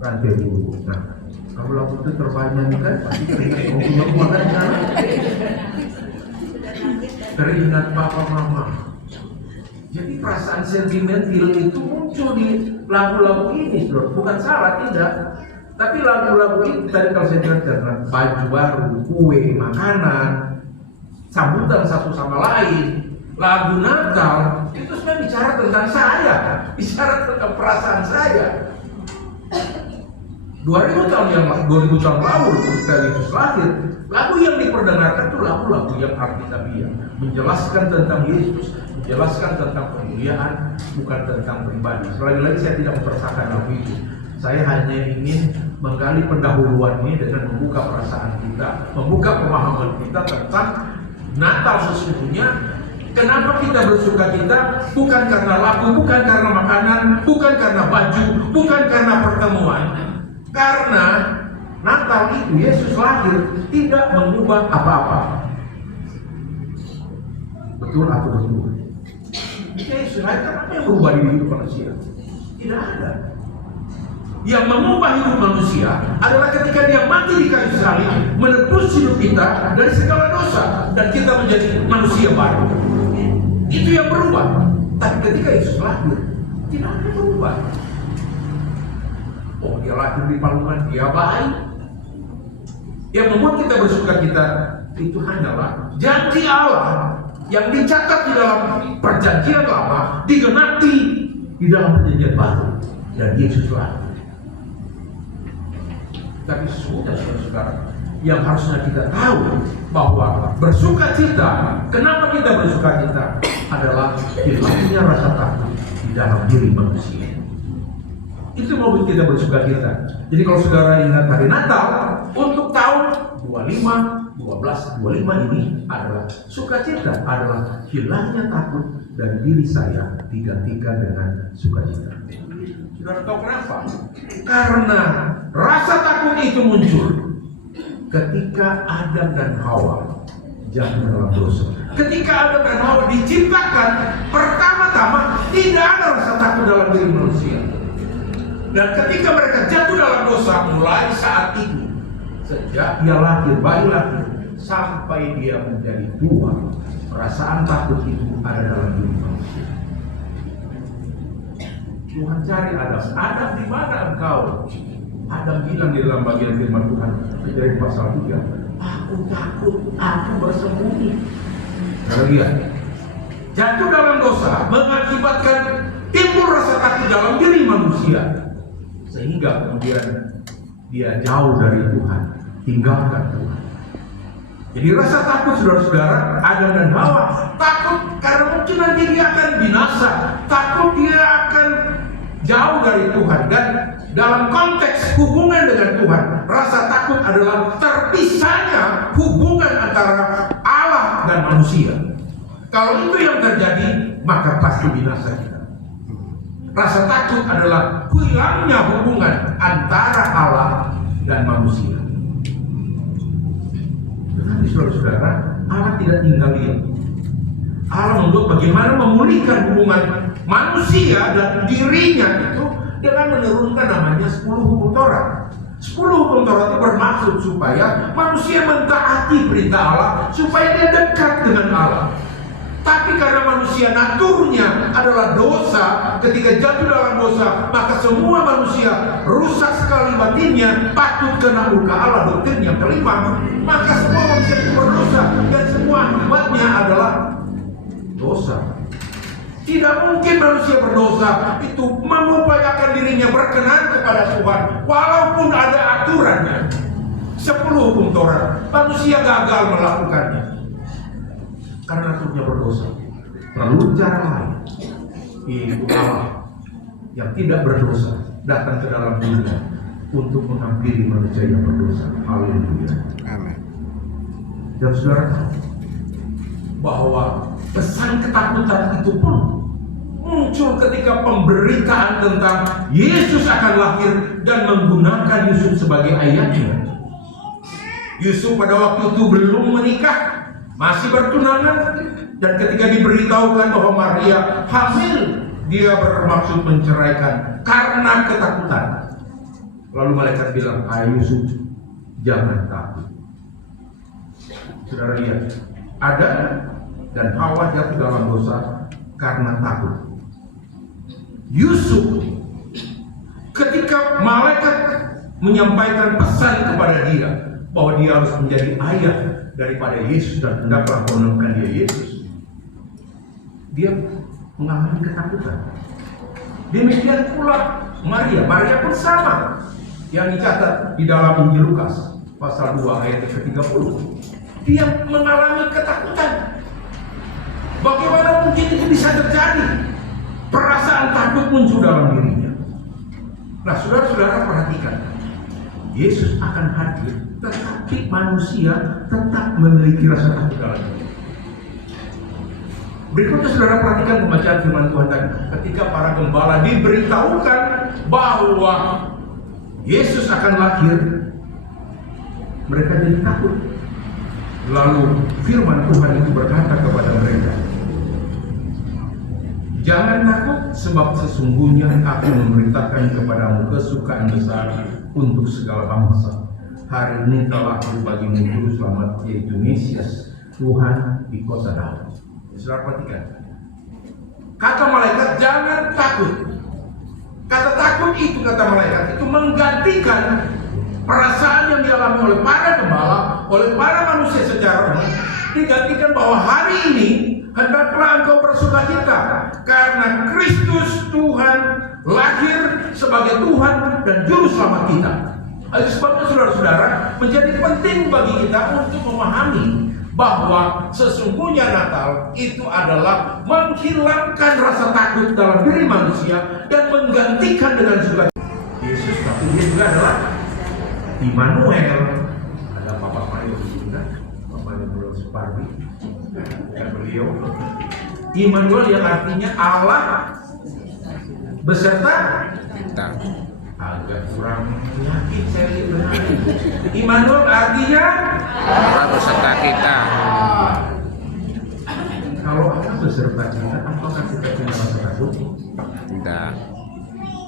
rantai dulu. Nah, kalau lagu itu terbanyak kan pasti teringat punya rumah kan sana. Teringat papa mama. Jadi perasaan sentimental itu muncul di lagu-lagu ini, bukan salah tidak. Tapi lagu-lagu ini tadi kalau saya ceritakan baju baru, kue, makanan, sambutan satu sama lain. Lagu Natal itu sebenarnya bicara tentang saya, bicara tentang perasaan saya. 2000 tahun lalu ketika Yesus lahir, lagu yang diperdengarkan itu lagu-lagu yang alkitabiah, menjelaskan tentang Yesus, jelaskan tentang kemuliaan, bukan tentang pribadi. Sekali lagi saya tidak mempersamakan hal itu. Saya hanya ingin menggali pendahuluan ini dengan membuka perasaan kita, membuka pemahaman kita tentang Natal sesungguhnya. Kenapa kita bersuka cita? Bukan karena lagu, bukan karena makanan, bukan karena baju, bukan karena pertemuan. Karena Natal itu Yesus lahir tidak mengubah apa-apa. Betul atau betul? Yesus lahir kan apa yang berubah di hidup manusia? Tidak ada. Yang mengubah hidup manusia adalah ketika dia mati di kayu salib, menebus hidup kita dari segala dosa, dan kita menjadi manusia baru. Itu yang berubah. Tapi ketika Yesus lahir, tidak ada yang berubah. Oh, dia lahir di palungan, dia baik. Yang membuat kita bersuka cita itu hanyalah janji Allah yang dicatat di dalam perjanjian lama digenapi di dalam perjanjian baru, dan Yesus lahir. Tapi sudah saudara, yang harusnya kita tahu bahwa bersuka cita, kenapa kita bersuka cita adalah hilangnya rasa takut di dalam diri manusia. Itu membuat kita bersuka cita. Jadi kalau saudara ingat hari Natal untuk tahun 1225 ini adalah sukacita, adalah hilangnya takut dan diri saya digantikan dengan sukacita. Saudara tahu kenapa? Karena rasa takut itu muncul ketika Adam dan Hawa jatuh dalam dosa. Ketika Adam dan Hawa diciptakan, pertama-tama tidak ada rasa takut dalam diri manusia. Dan ketika mereka jatuh dalam dosa, mulai saat itu, sejak dia lahir, bayi lahir, sampai dia menjadi tua, perasaan takut itu ada dalam diri manusia. Tuhan cari Adam. Adam, di mana engkau? Adam bilang di dalam bagian firman Tuhan, Kejadian pasal 3, aku takut, aku bersembunyi. Nah, lihat, jatuh dalam dosa mengakibatkan timbul rasa takut dalam diri manusia, sehingga kemudian dia jauh dari Tuhan, tinggalkan Tuhan. Jadi rasa takut saudara-saudara, Adam dan Hawa takut karena mungkin nanti dia akan binasa, takut dia akan jauh dari Tuhan. Dan dalam konteks hubungan dengan Tuhan, rasa takut adalah terpisahnya hubungan antara Allah dan manusia. Kalau itu yang terjadi, maka pasti binasa kita. Rasa takut adalah hilangnya hubungan antara Allah dan manusia. Tetapi saudara-saudara, Allah tidak tinggal diam. Allah membuat bagaimana memulihkan hubungan manusia dan dirinya itu dengan menurunkan namanya 10 hukum Taurat. 10 hukum Taurat itu bermaksud supaya manusia mentaati perintah Allah, supaya dia dekat dengan Allah. Tapi karena manusia naturnya adalah dosa, ketika jatuh dalam dosa, maka semua manusia rusak sekali batinnya, patut kena murka Allah. Doktrin yang kelima, maka semua manusia itu berdosa dan semua akibatnya adalah dosa. Tidak mungkin manusia berdosa itu mengupayakan dirinya berkenan kepada Tuhan, walaupun ada aturannya. 10 hukum Taurat, manusia gagal melakukannya karena naturnya berdosa. Lalu cara lain, yaitu Allah yang tidak berdosa datang ke dalam dunia untuk mengampuni manusia yang berdosa. Haleluya. Amin. Dan saudara tahu bahwa pesan ketakutan itu pun muncul ketika pemberitaan tentang Yesus akan lahir dan menggunakan Yusuf sebagai ayahnya. Yusuf pada waktu itu belum menikah, masih bertunangan, dan ketika diberitahukan bahwa Maria hamil, dia bermaksud menceraikan karena ketakutan. Lalu malaikat bilang, "Hai Yusuf, jangan takut." Saudara lihat, Adam dan Hawa jatuh dalam dosa karena takut. Yusuf, ketika malaikat menyampaikan pesan kepada dia bahwa dia harus menjadi ayah daripada Yesus dan hendaklah menemukan dia Yesus, dia mengalami ketakutan. Demikian pula Maria. Maria pun sama, yang dicatat di dalam Injil Lukas pasal 2 ayat ke-30. Dia mengalami ketakutan. Bagaimana mungkin itu bisa terjadi? Perasaan takut muncul dalam dirinya. Nah, saudara-saudara perhatikan, Yesus akan hadir, tetapi manusia tetap memiliki rasa takut dalam diri. Berikutnya saudara perhatikan pembacaan firman Tuhan tadi. Ketika para gembala diberitahukan bahwa Yesus akan lahir, mereka jadi takut. Lalu firman Tuhan itu berkata kepada mereka, jangan takut, sebab sesungguhnya aku memberitakan kepadamu kesukaan besar untuk segala bangsa. Hari ini telah lahir bagimu juru selamat, yaitu Mesias, Tuhan di kota Daud. Saudara perhatikan, kata malaikat jangan takut. Kata takut itu, kata malaikat itu menggantikan perasaan yang dialami oleh para gembala, oleh para manusia secara umum, digantikan bahwa hari ini hendaklah engkau bersukacita karena Kristus Tuhan lahir sebagai Tuhan dan Juru Selamat kita. Oleh sebabnya saudara-saudara, menjadi penting bagi kita untuk memahami bahwa sesungguhnya Natal itu adalah menghilangkan rasa takut dalam diri manusia dan menggantikan dengan sukacita. Yesus, tapi dia juga adalah Immanuel. Ada Bapak Mario di sini, Bapak Mario Supardi, bukan beliau. Immanuel yang artinya Allah beserta kita. Agak kurang yakin saya benar. Immanuel artinya Allah beserta kita. Kalau Allah beserta kita, apakah kita punya rasa takut? Tidak.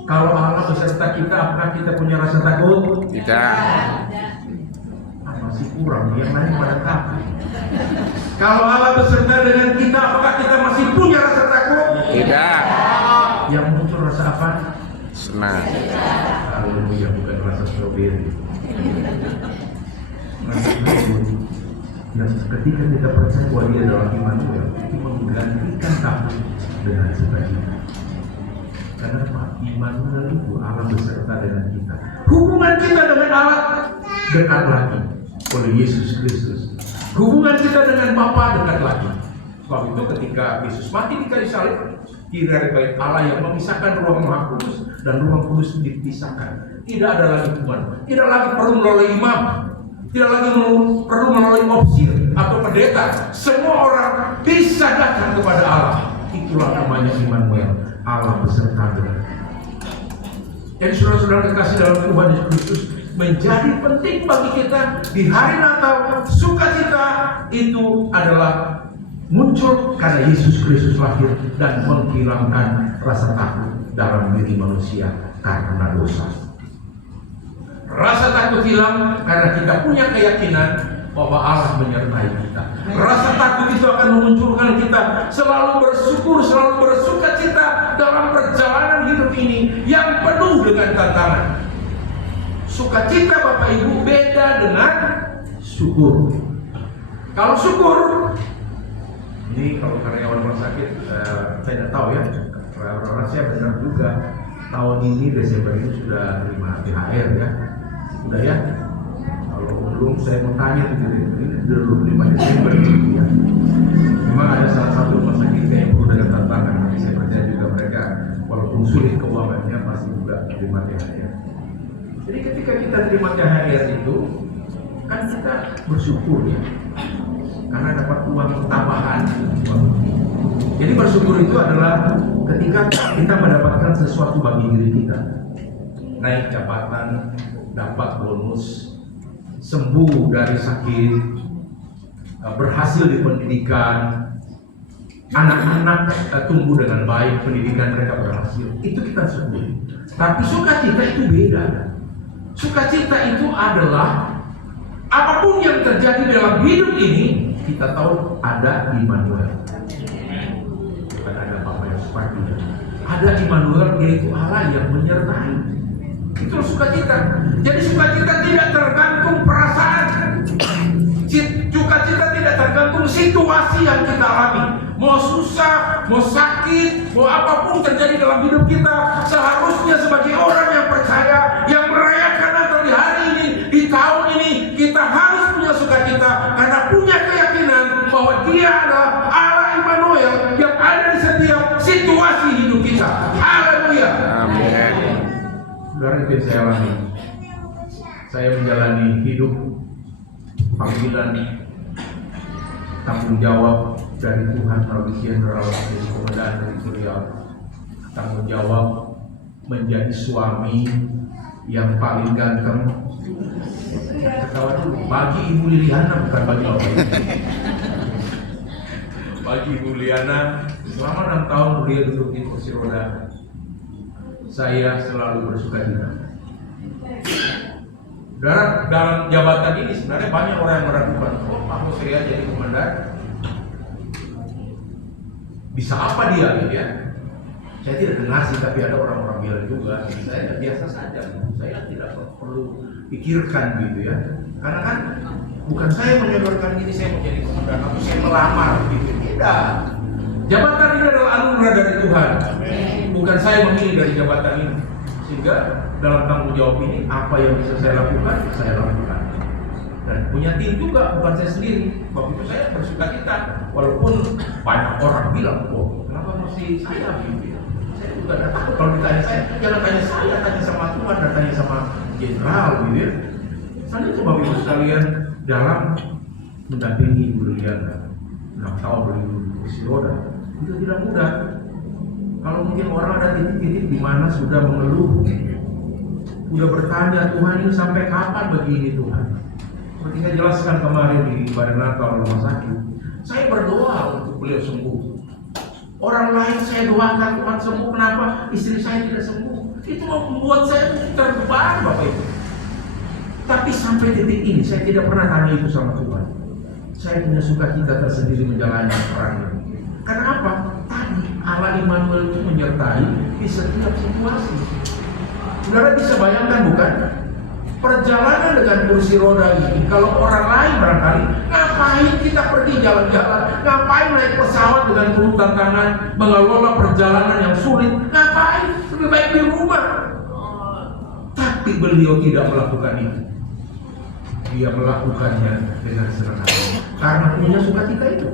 Kalau Allah beserta kita, apakah kita punya rasa takut? Tidak. Masih kurang, yang lain pada takut. Kalau Allah beserta dengan kita, apakah kita masih punya rasa takut? Tidak. Yang muncul rasa apa? Senang. Haleluya, bukan rasa stroberi. Rasa takut yang ketika kita percaya bahwa dia adalah Immanuel, itu menggantikan takut dengan sukacita. Karena Pak, Immanuel itu Allah beserta dengan kita. Hubungan kita dengan Allah dekat lagi oleh Yesus Kristus. Hubungan kita dengan Bapa dekat lagi. Sebab itu ketika Yesus mati di kayu salib, kiri baik Allah yang memisahkan ruang Maha Kudus dan ruang kudus dipisahkan. Tidak ada lagi hubungan, tidak lagi perlu melalui imam, tidak lagi perlu melalui opsir atau pendeta. Semua orang bisa datang kepada Allah. Itulah namanya Immanuel, Allah beserta dengan kita. Jadi saudara-saudara kekasih dalam Tuhan Yesus Kristus, menjadi penting bagi kita di hari Natal. Sukacita itu adalah muncul karena Yesus Kristus lahir dan menghilangkan rasa takut dalam diri manusia karena dosa. Rasa takut hilang karena kita punya keyakinan bahwa Allah menyertai kita. Rasa takut itu akan memunculkan kita selalu bersyukur, selalu bersukacita dalam perjalanan hidup ini yang penuh dengan tantangan. Sukacita Bapak Ibu beda dengan syukur. Kalau syukur, ini kalau karyawan rumah sakit, saya tidak tahu ya. Orang-orang saya benar juga tahun ini Desember ini sudah terima THR ya. Sudah ya. Kalau belum saya mau tanya ini 25 Desember ya. Memang ada salah satu rumah sakit yang perlu dengan tantangan. Saya percaya juga mereka walaupun sulit keuangannya pasti juga terima THR. Jadi ketika kita terima THR itu kan kita bersyukur ya. Karena dapat uang tambahan. Jadi bersyukur itu adalah ketika kita mendapatkan sesuatu bagi diri kita. Naik jabatan, dapat bonus, sembuh dari sakit, berhasil di pendidikan, anak-anak tumbuh dengan baik, pendidikan mereka berhasil. Itu kita syukuri. Tapi sukacita itu beda. Sukacita itu adalah apapun yang terjadi dalam hidup ini, kita tahu ada Immanuel. Bukan ada Bapak yang seperti itu. Ada Immanuel, yaitu Allah yang menyertai. Itu sukacita. Jadi sukacita tidak tergantung perasaan. Sukacita tidak tergantung situasi yang kita alami. Mau susah, mau sakit, mau apapun terjadi dalam hidup kita, seharusnya sebagai orang yang percaya, yang merayakan Natal di hari ini, di tahun ini, kita harus punya sukacita karena punya keyakinan bahwa Dia adalah Allah Immanuel itu yang saya alami. Saya menjalani hidup panggilan tanggung jawab dari Tuhan melalui Jenderal menjadi komandan teritorial, tanggung jawab menjadi suami yang paling ganteng. Ketawa dulu, bagi Ibu Liliana, bukan bagi Bapak Ibu. Bagi Ibu Liliana, selama 6 tahun beliau duduk di kursi roda, saya selalu bersukacita. Dalam jabatan ini sebenarnya banyak orang yang meragukan, oh Pak Hosea jadi komandan, bisa apa dia gitu ya? Saya tidak dengar sih, tapi ada orang-orang bilang juga, saya biasa saja, saya tidak perlu pikirkan gitu ya. Karena kan bukan saya menyodorkan ini saya menjadi komandan, atau saya melamar gitu, tidak. Jabatan ini adalah anugerah dari Tuhan, bukan saya memilih dari jabatan ini. Sehingga dalam tanggung jawab ini apa yang bisa saya lakukan, saya lakukan. Dan punya tim juga, bukan saya sendiri. Waktu itu saya bersukacita, walaupun banyak orang bilang, oh kenapa mesti saya gitu ya? Saya juga tidak takut kalau ditanya saya, jangan tanya saya, tanya sama Tuhan dan tanya sama jenderal gitu ya. Saya coba Ibu sekalian dalam mendampingi Ibu Liliana 6 tahun beliau di kursi roda, itu tidak mudah. Kalau mungkin orang ada titik-titik di mana sudah mengeluh, sudah bertanya, Tuhan ini sampai kapan begini Tuhan? Seperti saya jelaskan kemarin di Badan Natal Rumah Sakit, saya berdoa untuk beliau sembuh. Orang lain saya doakan Tuhan sembuh, kenapa istri saya tidak sembuh? Itu membuat saya terbeban Bapak Ibu. Tapi sampai titik ini saya tidak pernah tanya itu sama Tuhan. Saya punya sukacita tersendiri menjalani perang ini. Karena apa? Tadi Allah Immanuel itu menyertai di setiap situasi. Saudara bisa bayangkan bukan? Perjalanan dengan kursi roda ini, kalau orang lain barangkali, ngapain kita pergi jalan-jalan? Ngapain naik pesawat dengan penuh tantangan, mengelola perjalanan yang sulit? Ngapain? Lebih baik di rumah. Tapi beliau tidak melakukan itu. Dia melakukannya dengan senang hati karena punya sukacita itu.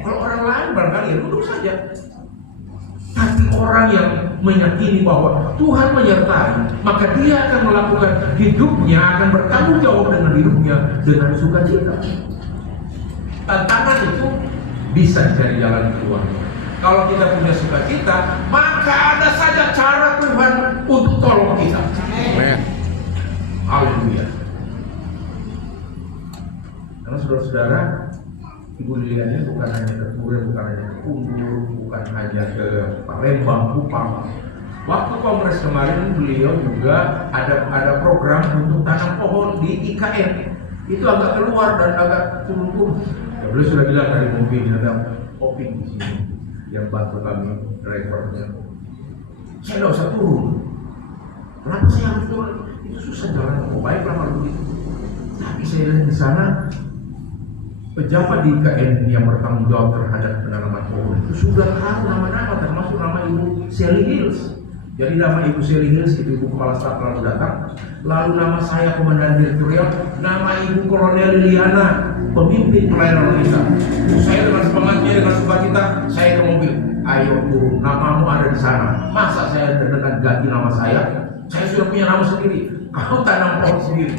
Kalau orang lain barangkali ya duduk saja. Tapi orang yang meyakini bahwa Tuhan menyertai, maka dia akan melakukan hidupnya, akan bertanggung jawab dengan hidupnya dengan sukacita. Tantangan itu bisa dicari jalan keluar. Kalau kita punya sukacita, maka ada saja cara Tuhan untuk tolong kita. Amin. Haleluya. Karena saudara-saudara, Ibu Liliana bukan hanya ke Turen, bukan hanya ke Undur, bukan hanya ke Palembang, Kupang. Waktu kongres kemarin beliau juga ada program untuk tanam pohon di IKN. Itu agak keluar dan agak turun-turun. Ya, beliau sudah bilang dari mobil ada Oping di sini yang bantu kami drivernya. Saya tidak usah turun. Kenapa saya harus turun? Itu susah jalan. Oh baiklah kalau begitu. Tapi saya lihat di sana pejabat di IKN yang bertanggung jawab terhadap penanaman pohon itu sudah tahu nama-nama, termasuk nama Ibu Sally Hills. Jadi nama Ibu Sally Hills itu Ibu Kepala Staf lalu datang, lalu nama saya Komandan Teritorial, nama Ibu Kolonel Liliana, pemimpin pelayanan kita. Saya dengan semangatnya, dengan sukacita, saya ke mobil. Ayo turun, namamu ada di sana. Masa saya dengan ganti nama saya sudah punya nama sendiri. Kau tanam pohon sendiri.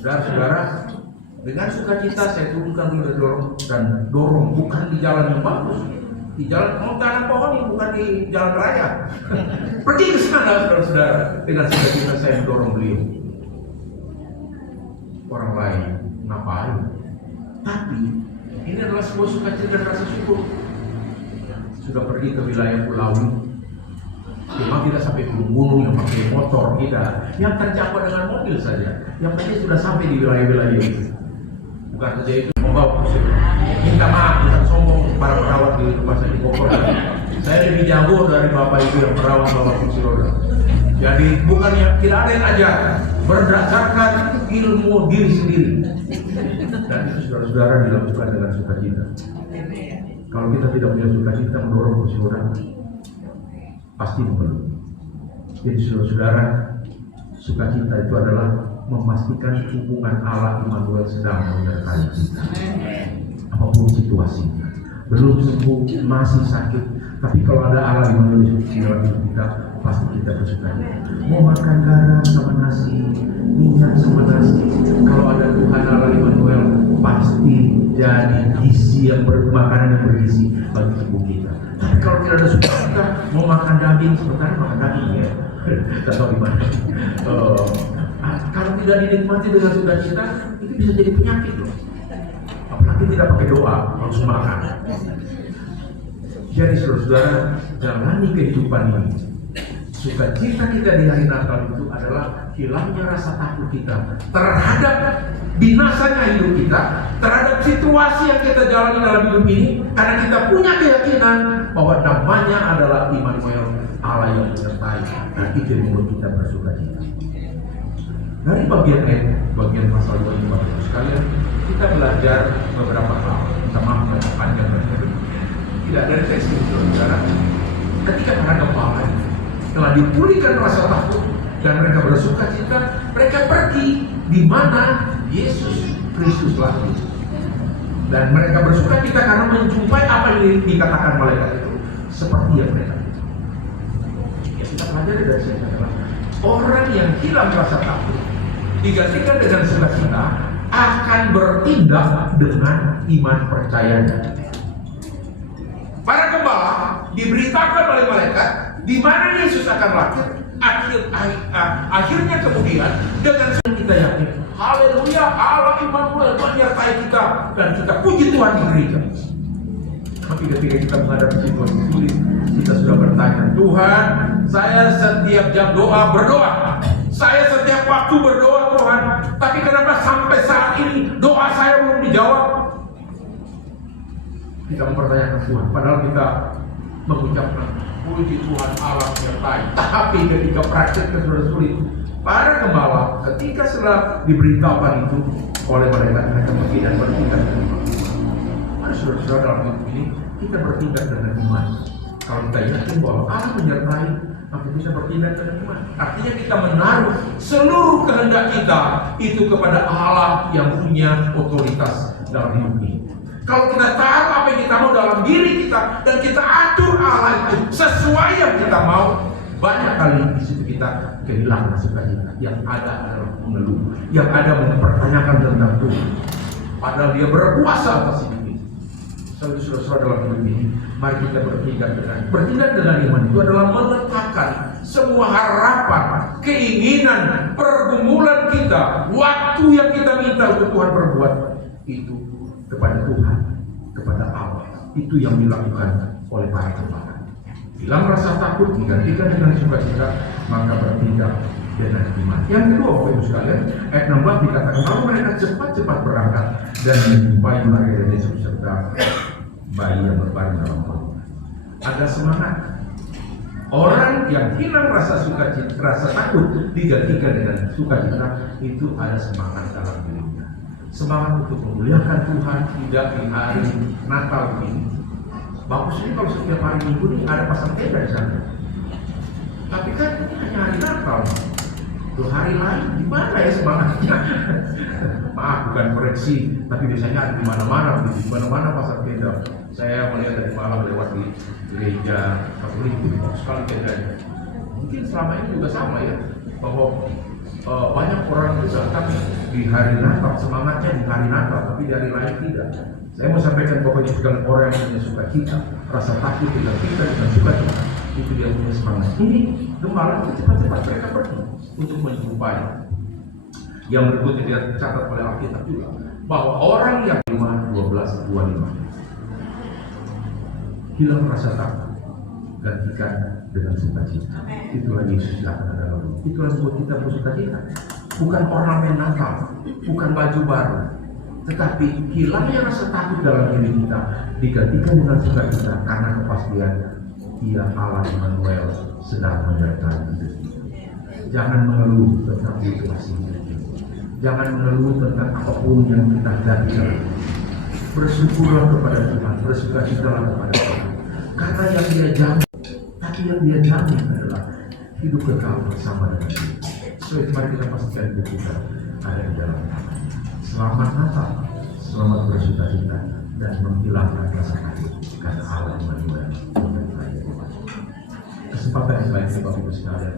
Saudara-saudara, dengan sukacita saya turunkan dulu dorong bukan di jalan yang bagus, di jalan mau tanam pohon ini bukan di jalan raya. Pergi ke sana saudara-saudara, dengan sukacita saya mendorong beliau. Orang lain ngapain? Tapi ini adalah sebuah sukacita dan rasa syukur. Sudah pergi ke wilayah Pulau, memang tidak sampai gunung-gunung yang pakai motor, tidak. Yang tercapai dengan mobil saja. Yang penting sudah sampai di wilayah-wilayah itu. Bukan saja itu membawa kursi. Minta maaf, bukan sombong para perawat di rumah sakit Bogor. Saya lebih jago dari bapak ibu yang perawat bawa kursi roda. Jadi bukannya tidak ada yang ajar, berdasarkan ilmu diri sendiri. Dan itu saudara-saudara dilakukan dengan sukacita. Kalau kita tidak punya sukacita mendorong kursi roda, pasti mengeluh. Jadi saudara-saudara, sukacita itu adalah memastikan hubungan Allah Immanuel sedang menyertai kita. Apapun situasinya, belum sembuh, masih sakit, tapi kalau ada Allah Immanuel di dalam hidup kita, pasti kita bersuka cita. Mau makan garam sama nasi, minyak sama nasi, kalau ada Tuhan Allah Immanuel, pasti jadi gizi yang makanan yang bergizi bagi tubuh kita. Tapi kalau tidak ada sukacita, mau makan daging, sebentar makan daging ya. Atau gimana? Kalau tidak dinikmati dengan sukacita, itu bisa jadi penyakit loh. Apalagi tidak pakai doa, langsung makan. Jadi saudara-saudara, jalani kehidupan ini. Sukacita kita di hari Natal itu adalah hilangnya rasa takut kita terhadap binasanya hidup kita, terhadap situasi yang kita jalani dalam hidup ini, karena kita punya keyakinan bahwa namanya adalah Immanuel, Allah yang menyertai. Dan itu yang membuat kita bersukacita. Dari bagian pasal 2 ini Bapak Ibu sekalian, kita belajar beberapa hal. Minta maaf yang panjang dan tidak dari teks ini, saudara. Ketika para gembala telah dipulihkan rasa takut dan mereka bersukacita, mereka pergi di mana Yesus Kristus lahir. Dan mereka bersukacita karena menjumpai apa yang dikatakan malaikat itu seperti yang mereka. Ya, kita pelajari dari sini adalah orang yang hilang rasa takut digantikan dengan sukacita akan bertindak dengan iman percayanya. Para gembala diberitakan oleh malaikat di mana Yesus akan lahir. Akhirnya kemudian dengan kita yakin, haleluya, Allah Immanuel menyertai kita, dan kita puji Tuhan di gereja. Tapi ketika kita menghadapi situasi sulit, kita sudah bertanya, Tuhan, saya setiap jam berdoa, saya setiap waktu berdoa Tuhan, tapi kenapa sampai saat ini doa saya belum dijawab? Kita mempertanyakan Tuhan, padahal kita mengucapkan puji Tuhan Allah menyertai. Tapi ketika prakteknya sudah sulit, para gembala ketika setelah diberitahukan itu oleh malaikat, mereka pergi dan bertindak dengan iman. Mari saudara-saudara, dalam hidup ini kita bertindak dengan iman. Kalau kita yakin bahwa Allah menyertai, maka bisa bertindak dengan iman. Artinya kita menaruh seluruh kehendak kita itu kepada Allah yang punya otoritas dalam hidup ini. Kalau kita tahu apa yang kita mau dalam diri kita dan kita atur Allah itu sesuai yang kita mau, banyak kali di situ kita kehilangan sukacita. Yang ada adalah mengeluh, yang ada mempertanyakan tentang Tuhan. Padahal Dia berkuasa atas hidup ini. Saudara-saudara, dalam hidup ini, mari kita bertindak dengan iman. Itu adalah meletakkan semua harapan, keinginan, pergumulan kita, waktu yang kita minta untuk Tuhan berbuat itu kepada Tuhan, kepada Allah. Itu yang dilakukan oleh para gembala. Hilang rasa takut digantikan dengan sukacita, maka bertindak dengan iman. Yang kedua, Bapak Ibu sekalian, ayat 16 dikatakan kalau mereka cepat-cepat berangkat dan menjumpai Maria dan Yesus serta bayi yang berbaring dalam perutnya. Ada semangat. Orang yang hilang rasa sukacita, rasa takut digantikan dengan sukacita, itu ada semangat dalam dirinya. Semangat untuk memuliakan Tuhan, tidak di hari Natal ini. Bagus ini kalau setiap hari Minggu ini ada pasang tenda di sana. Tapi kan ini hanya hari Natal. Tuh hari lain gimana ya semangatnya? Maaf, bukan koreksi, tapi biasanya ada di mana-mana begitu. Di mana-mana pasang tenda. Saya melihat dari malam lewat di gereja Katolik sekali tendanya. Mungkin selama ini juga sama ya, bahwa banyak orang itu datang di hari Natal, semangatnya di hari Natal, tapi di hari lain tidak. Saya mau sampaikan pokoknya sekalian, orang yang punya sukacita, rasa takut dengan kita dengan sukacita, itu dia punya semangat. Ini gembala itu cepat-cepat mereka pergi untuk menjumpai. Yang berikutnya dia catat oleh Alkitab juga, bahwa orang yang 12:25 hilang rasa takut, gantikan dengan sukacita. Itulah Yesus datang dalam hidup. Itulah buat kita bersukacita. Bukan ornamen Natal, bukan baju baru, tetapi hilangnya rasa takut dalam diri kita digantikan dengan sukacita karena kepastian Dia Allah Immanuel sedang menyertai hidup kita. Jangan mengeluh tentang situasi hidup kita. Jangan mengeluh tentang apapun yang kita hadapi. Bersyukurlah kepada Tuhan, bersukacitalah kepada Tuhan. Karena yang Dia jamin, tapi yang Dia jamin adalah hidup kekal bersama dengan Dia. So, mari kita pastikan hidup kita ada di dalam Tuhan. Selamat Natal, selamat bersukacita dan menghilangkan rasa takut karena Allah Immanuel menyertai kita. kesempatan yang baik Bapak Ibu sekalian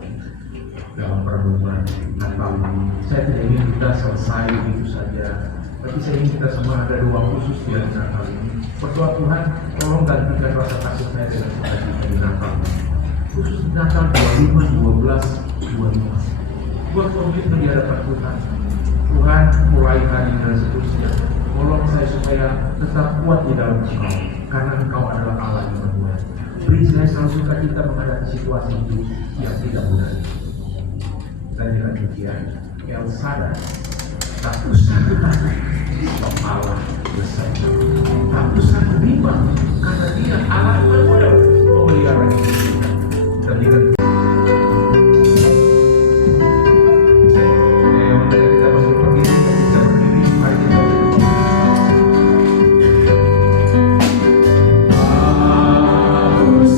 dalam perenungan Natal ini. Saya tidak ingin kita selesai begitu saja, tapi saya ingin kita semua ada doa khusus di hari Natal ini. Berdoa Tuhan, tolong gantikan rasa takut saya dengan sukacita di Natal ini. Khusus di Natal 25, 12, 25. Buat komitmen di hadapan Tuhan. Tuhan, mulai hari ini dan seterusnya, tolong saya supaya tetap kuat di dalam Engkau, karena Engkau adalah Allah Immanuel. Beri saya selalu sukacita menghadapi situasi hidup yang tidak mudah. Dan dengan demikian, Elsa tak usah takut, sebab Allah bersama. Tak usah bimbang, karena Dia Allah Immanuel memelihara hidup kita. Dan dengan kita masuk berdiri, kita berdiri, mari kita berdiri. Amin.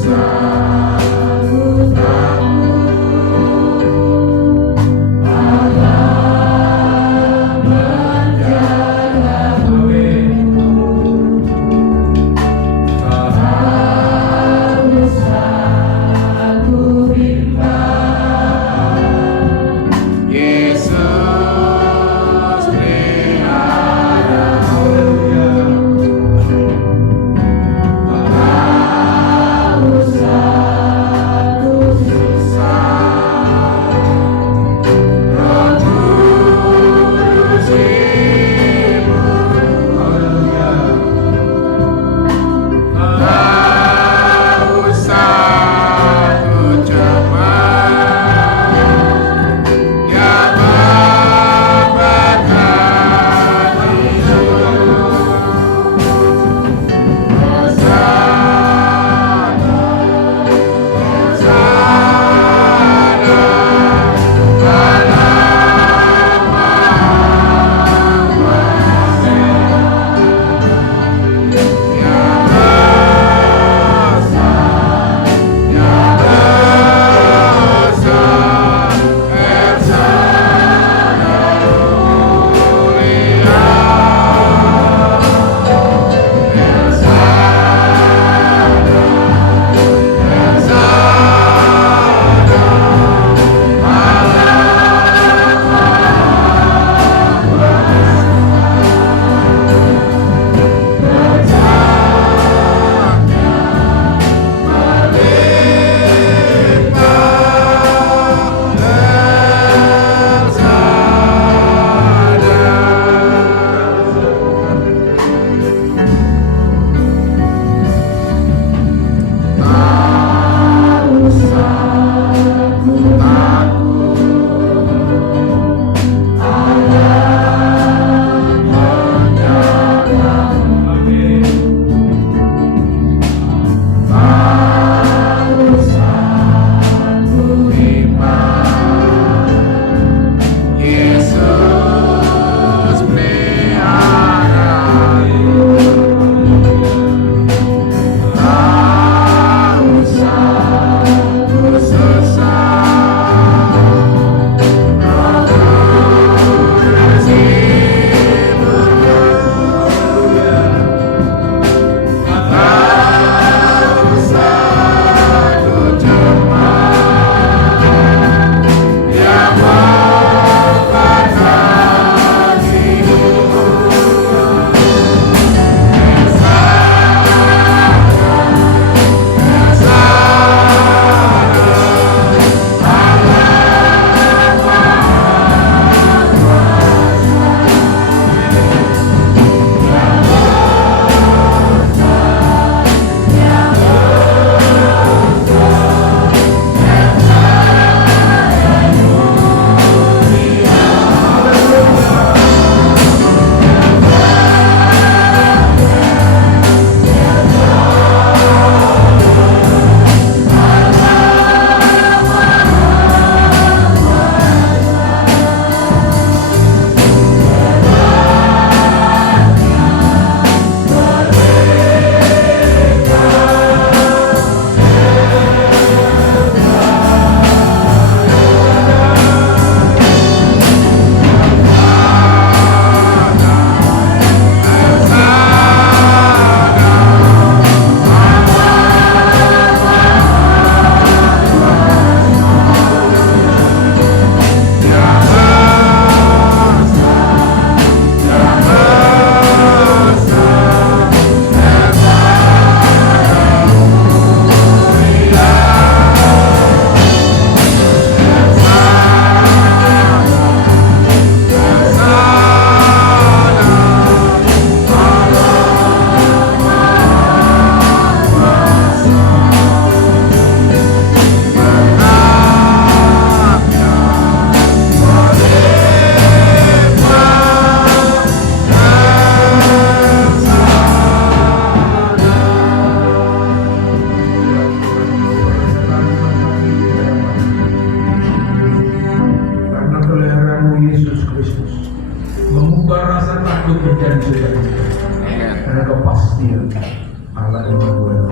Allah Emmanuel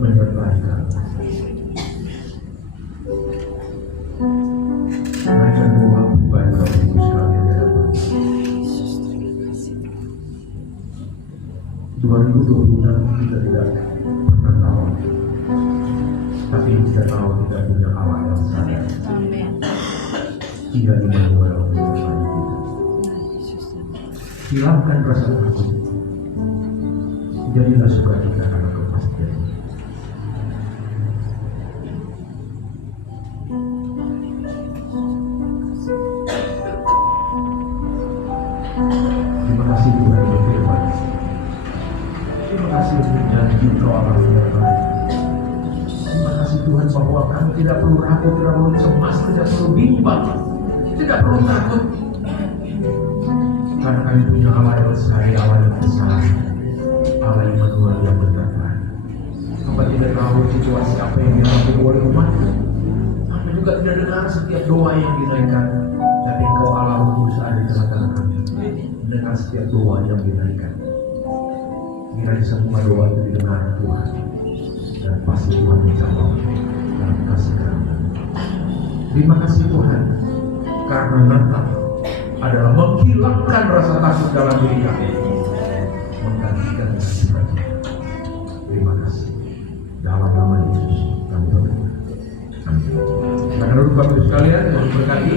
menyertai kami. Naikkan doa pribadi Bapak Ibu sekalian di hadapan. 2026 kita tidak pernah tahu, tapi kita tahu kita punya Allah yang sadar. Dia Emmanuel menyertai kita. Hilangkan rasa takut, jadilah sukacita karena kepastian. Terima kasih Tuhan berfirman. Terima kasih untuk janji Kau Allah yang baik. Terima kasih Tuhan bahwa kami tidak perlu ragu, tidak perlu cemas, tidak perlu bimbang, tidak perlu takut. Karena kami punya Allah yang besar, Allah yang besar, Allah yang Emmanuel yang menyertai. Hamba tidak tahu situasi apa yang dialami oleh umat. Hamba juga tidak dengar setiap doa yang dinaikkan. Tapi Engkau Allah Kudus ada di tengah-tengah kami. Mendengar setiap doa yang dinaikkan. Kiranya semua doa itu didengar Tuhan, dan pasti Tuhan menjawab dalam kasih karunia. Terima kasih Tuhan, karena Natal adalah menghilangkan rasa takut dalam diri kami, menggantikan dengan sukacita. Terima kasih. Dalam nama Yesus kami berdoa. Amin. Karena dulu Bapak Ibu sekalian yang diberkati.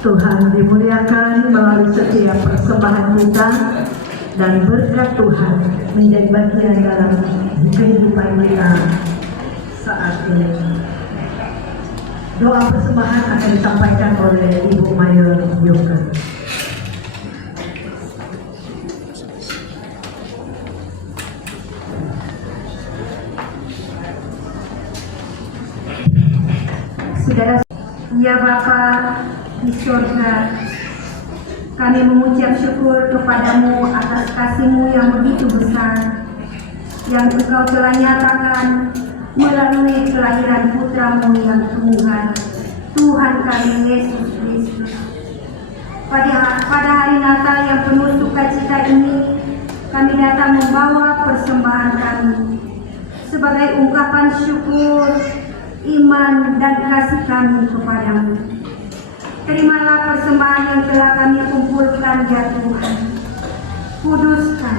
Tuhan dimuliakan melalui setiap persembahan kita, dan berkat Tuhan menjadi bagian dalam kehidupan kita saat ini. Doa persembahan akan disampaikan oleh Ibu Mayor Yoga. Saudara, ya Bapa di surga, kami mengucap syukur kepadamu atas kasih-Mu yang begitu besar, yang Engkau telah nyatakan melalui kelahiran Putra-Mu yang tunggal, Tuhan kami Yesus Kristus. Pada hari Natal yang penuh sukacita ini, kami datang membawa persembahan kami sebagai ungkapan syukur, iman, dan kasih kami kepadamu. Terimalah persembahan yang telah kami kumpulkan, ya Tuhan. Kuduskan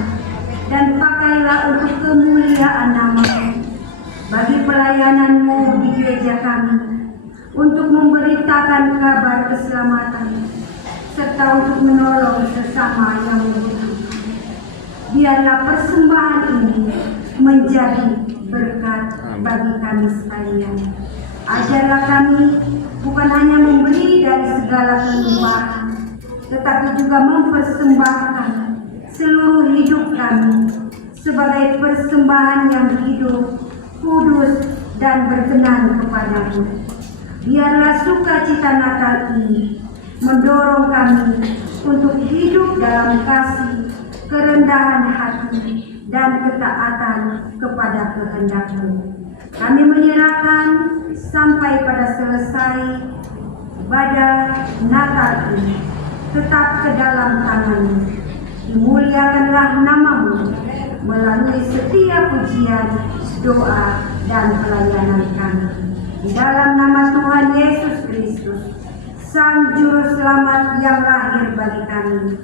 dan pakailah untuk kemuliaan nama-Mu, bagi pelayanan-Mu di gereja kami, untuk memberitakan kabar keselamatan, serta untuk menolong sesama yang membutuhkan. Biarlah persembahan ini menjadi berkat bagi kami sekalian. Ajarlah kami bukan hanya memberi dari segala kelimpahan, tetapi juga mempersembahkan seluruh hidup kami sebagai persembahan yang hidup, kudus, dan berkenan kepadamu. Biarlah sukacita Natal ini mendorong kami untuk hidup dalam kasih, kerendahan hati, dan ketaatan kepada kehendak-Mu. Kami menyerahkan sampai pada selesai ibadah Natal ini tetap ke dalam tangan-Mu. Dimuliakanlah nama-Mu melalui setiap pujian, doa, dan pelayanan kami. Di dalam nama Tuhan Yesus Kristus, Sang Juru Selamat yang lahir bagi kami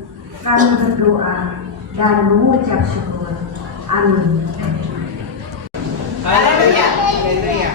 berdoa dan mengucap syukur. Amin. Haleluya. Haleluya.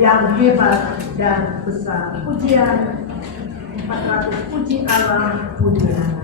yang hebat dan besar. Pujian 400, puji Allah, puji Allah.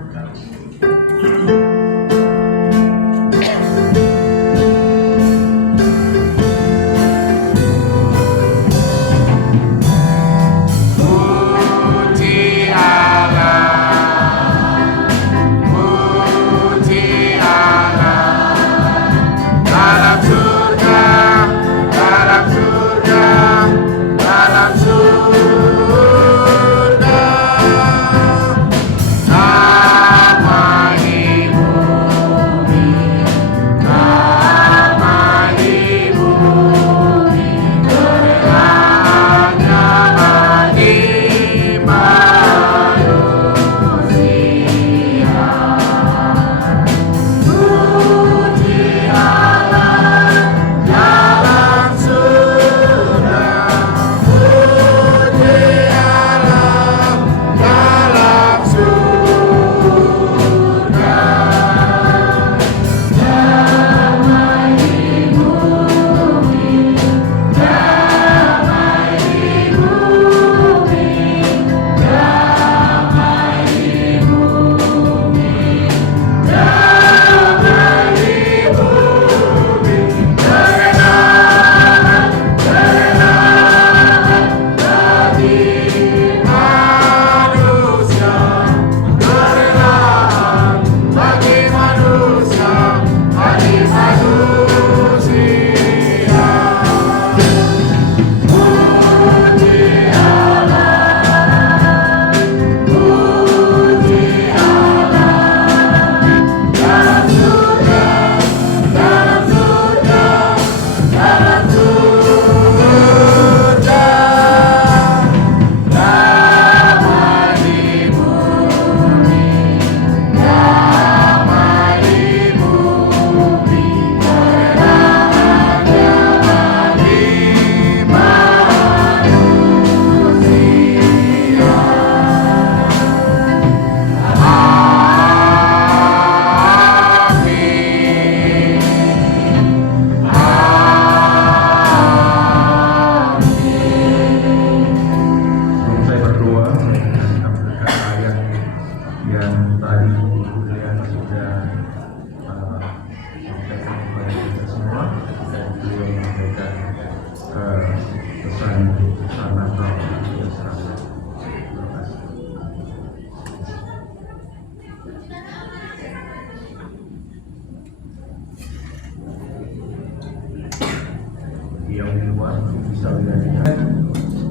Yang di luar bisa lihat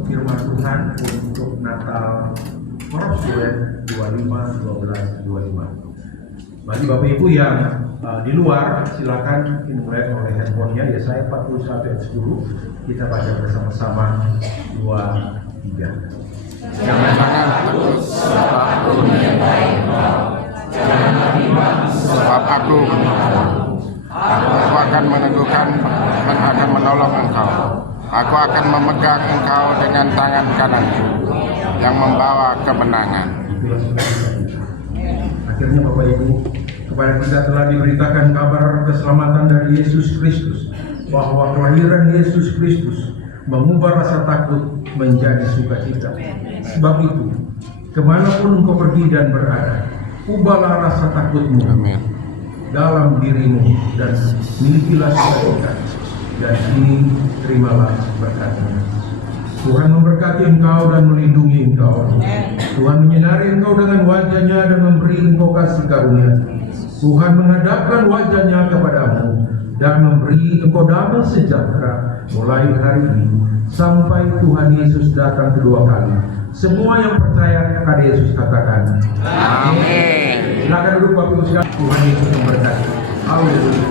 firman Tuhan untuk Natal Korpsuen 25/12/25. Bagi Bapak Ibu yang di luar, silakan dimulai oleh handphonenya Yesaya 41 ayat 10. Kita baca bersama-sama 2, 3. Jangan takut, sebab aku menyertai engkau. Jangan bimbang, sebab aku Aku akan meneguhkan, akan menolong engkau. Aku akan memegang engkau dengan tangan kananku yang membawa kemenangan. Akhirnya Bapak Ibu, kepada kita telah diberitakan kabar keselamatan dari Yesus Kristus, bahwa kelahiran Yesus Kristus mengubah rasa takut menjadi sukacita. Sebab itu, kemanapun engkau pergi dan berada, ubahlah rasa takutmu dalam dirimu dan milikilah sukacita, dan ini terimalah berkatnya. Tuhan memberkati engkau dan melindungi engkau. Tuhan menyinari engkau dengan wajahnya dan memberi engkau kasih karunia. Tuhan menghadapkan wajahnya kepadamu dan memberi engkau damai sejahtera mulai hari ini sampai Tuhan Yesus datang kedua kali. Semua yang percaya kepada Yesus katakan amin. Silakan duduk Bapak Ibu sekalian. Tuhan Yesus memberkati. Haleluya.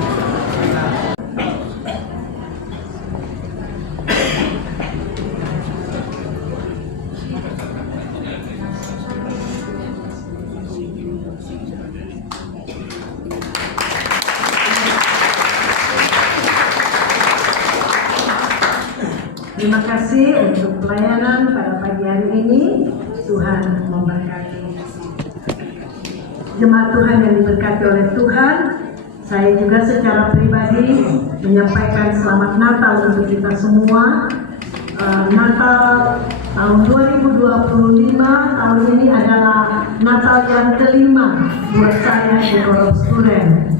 Terima kasih untuk pelayanan pada pagi hari ini. Tuhan memberkati. Jemaat Tuhan yang diberkati oleh Tuhan, saya juga secara pribadi menyampaikan selamat Natal untuk kita semua. Natal tahun 2025 tahun ini adalah Natal yang kelima buat saya di Korup Student.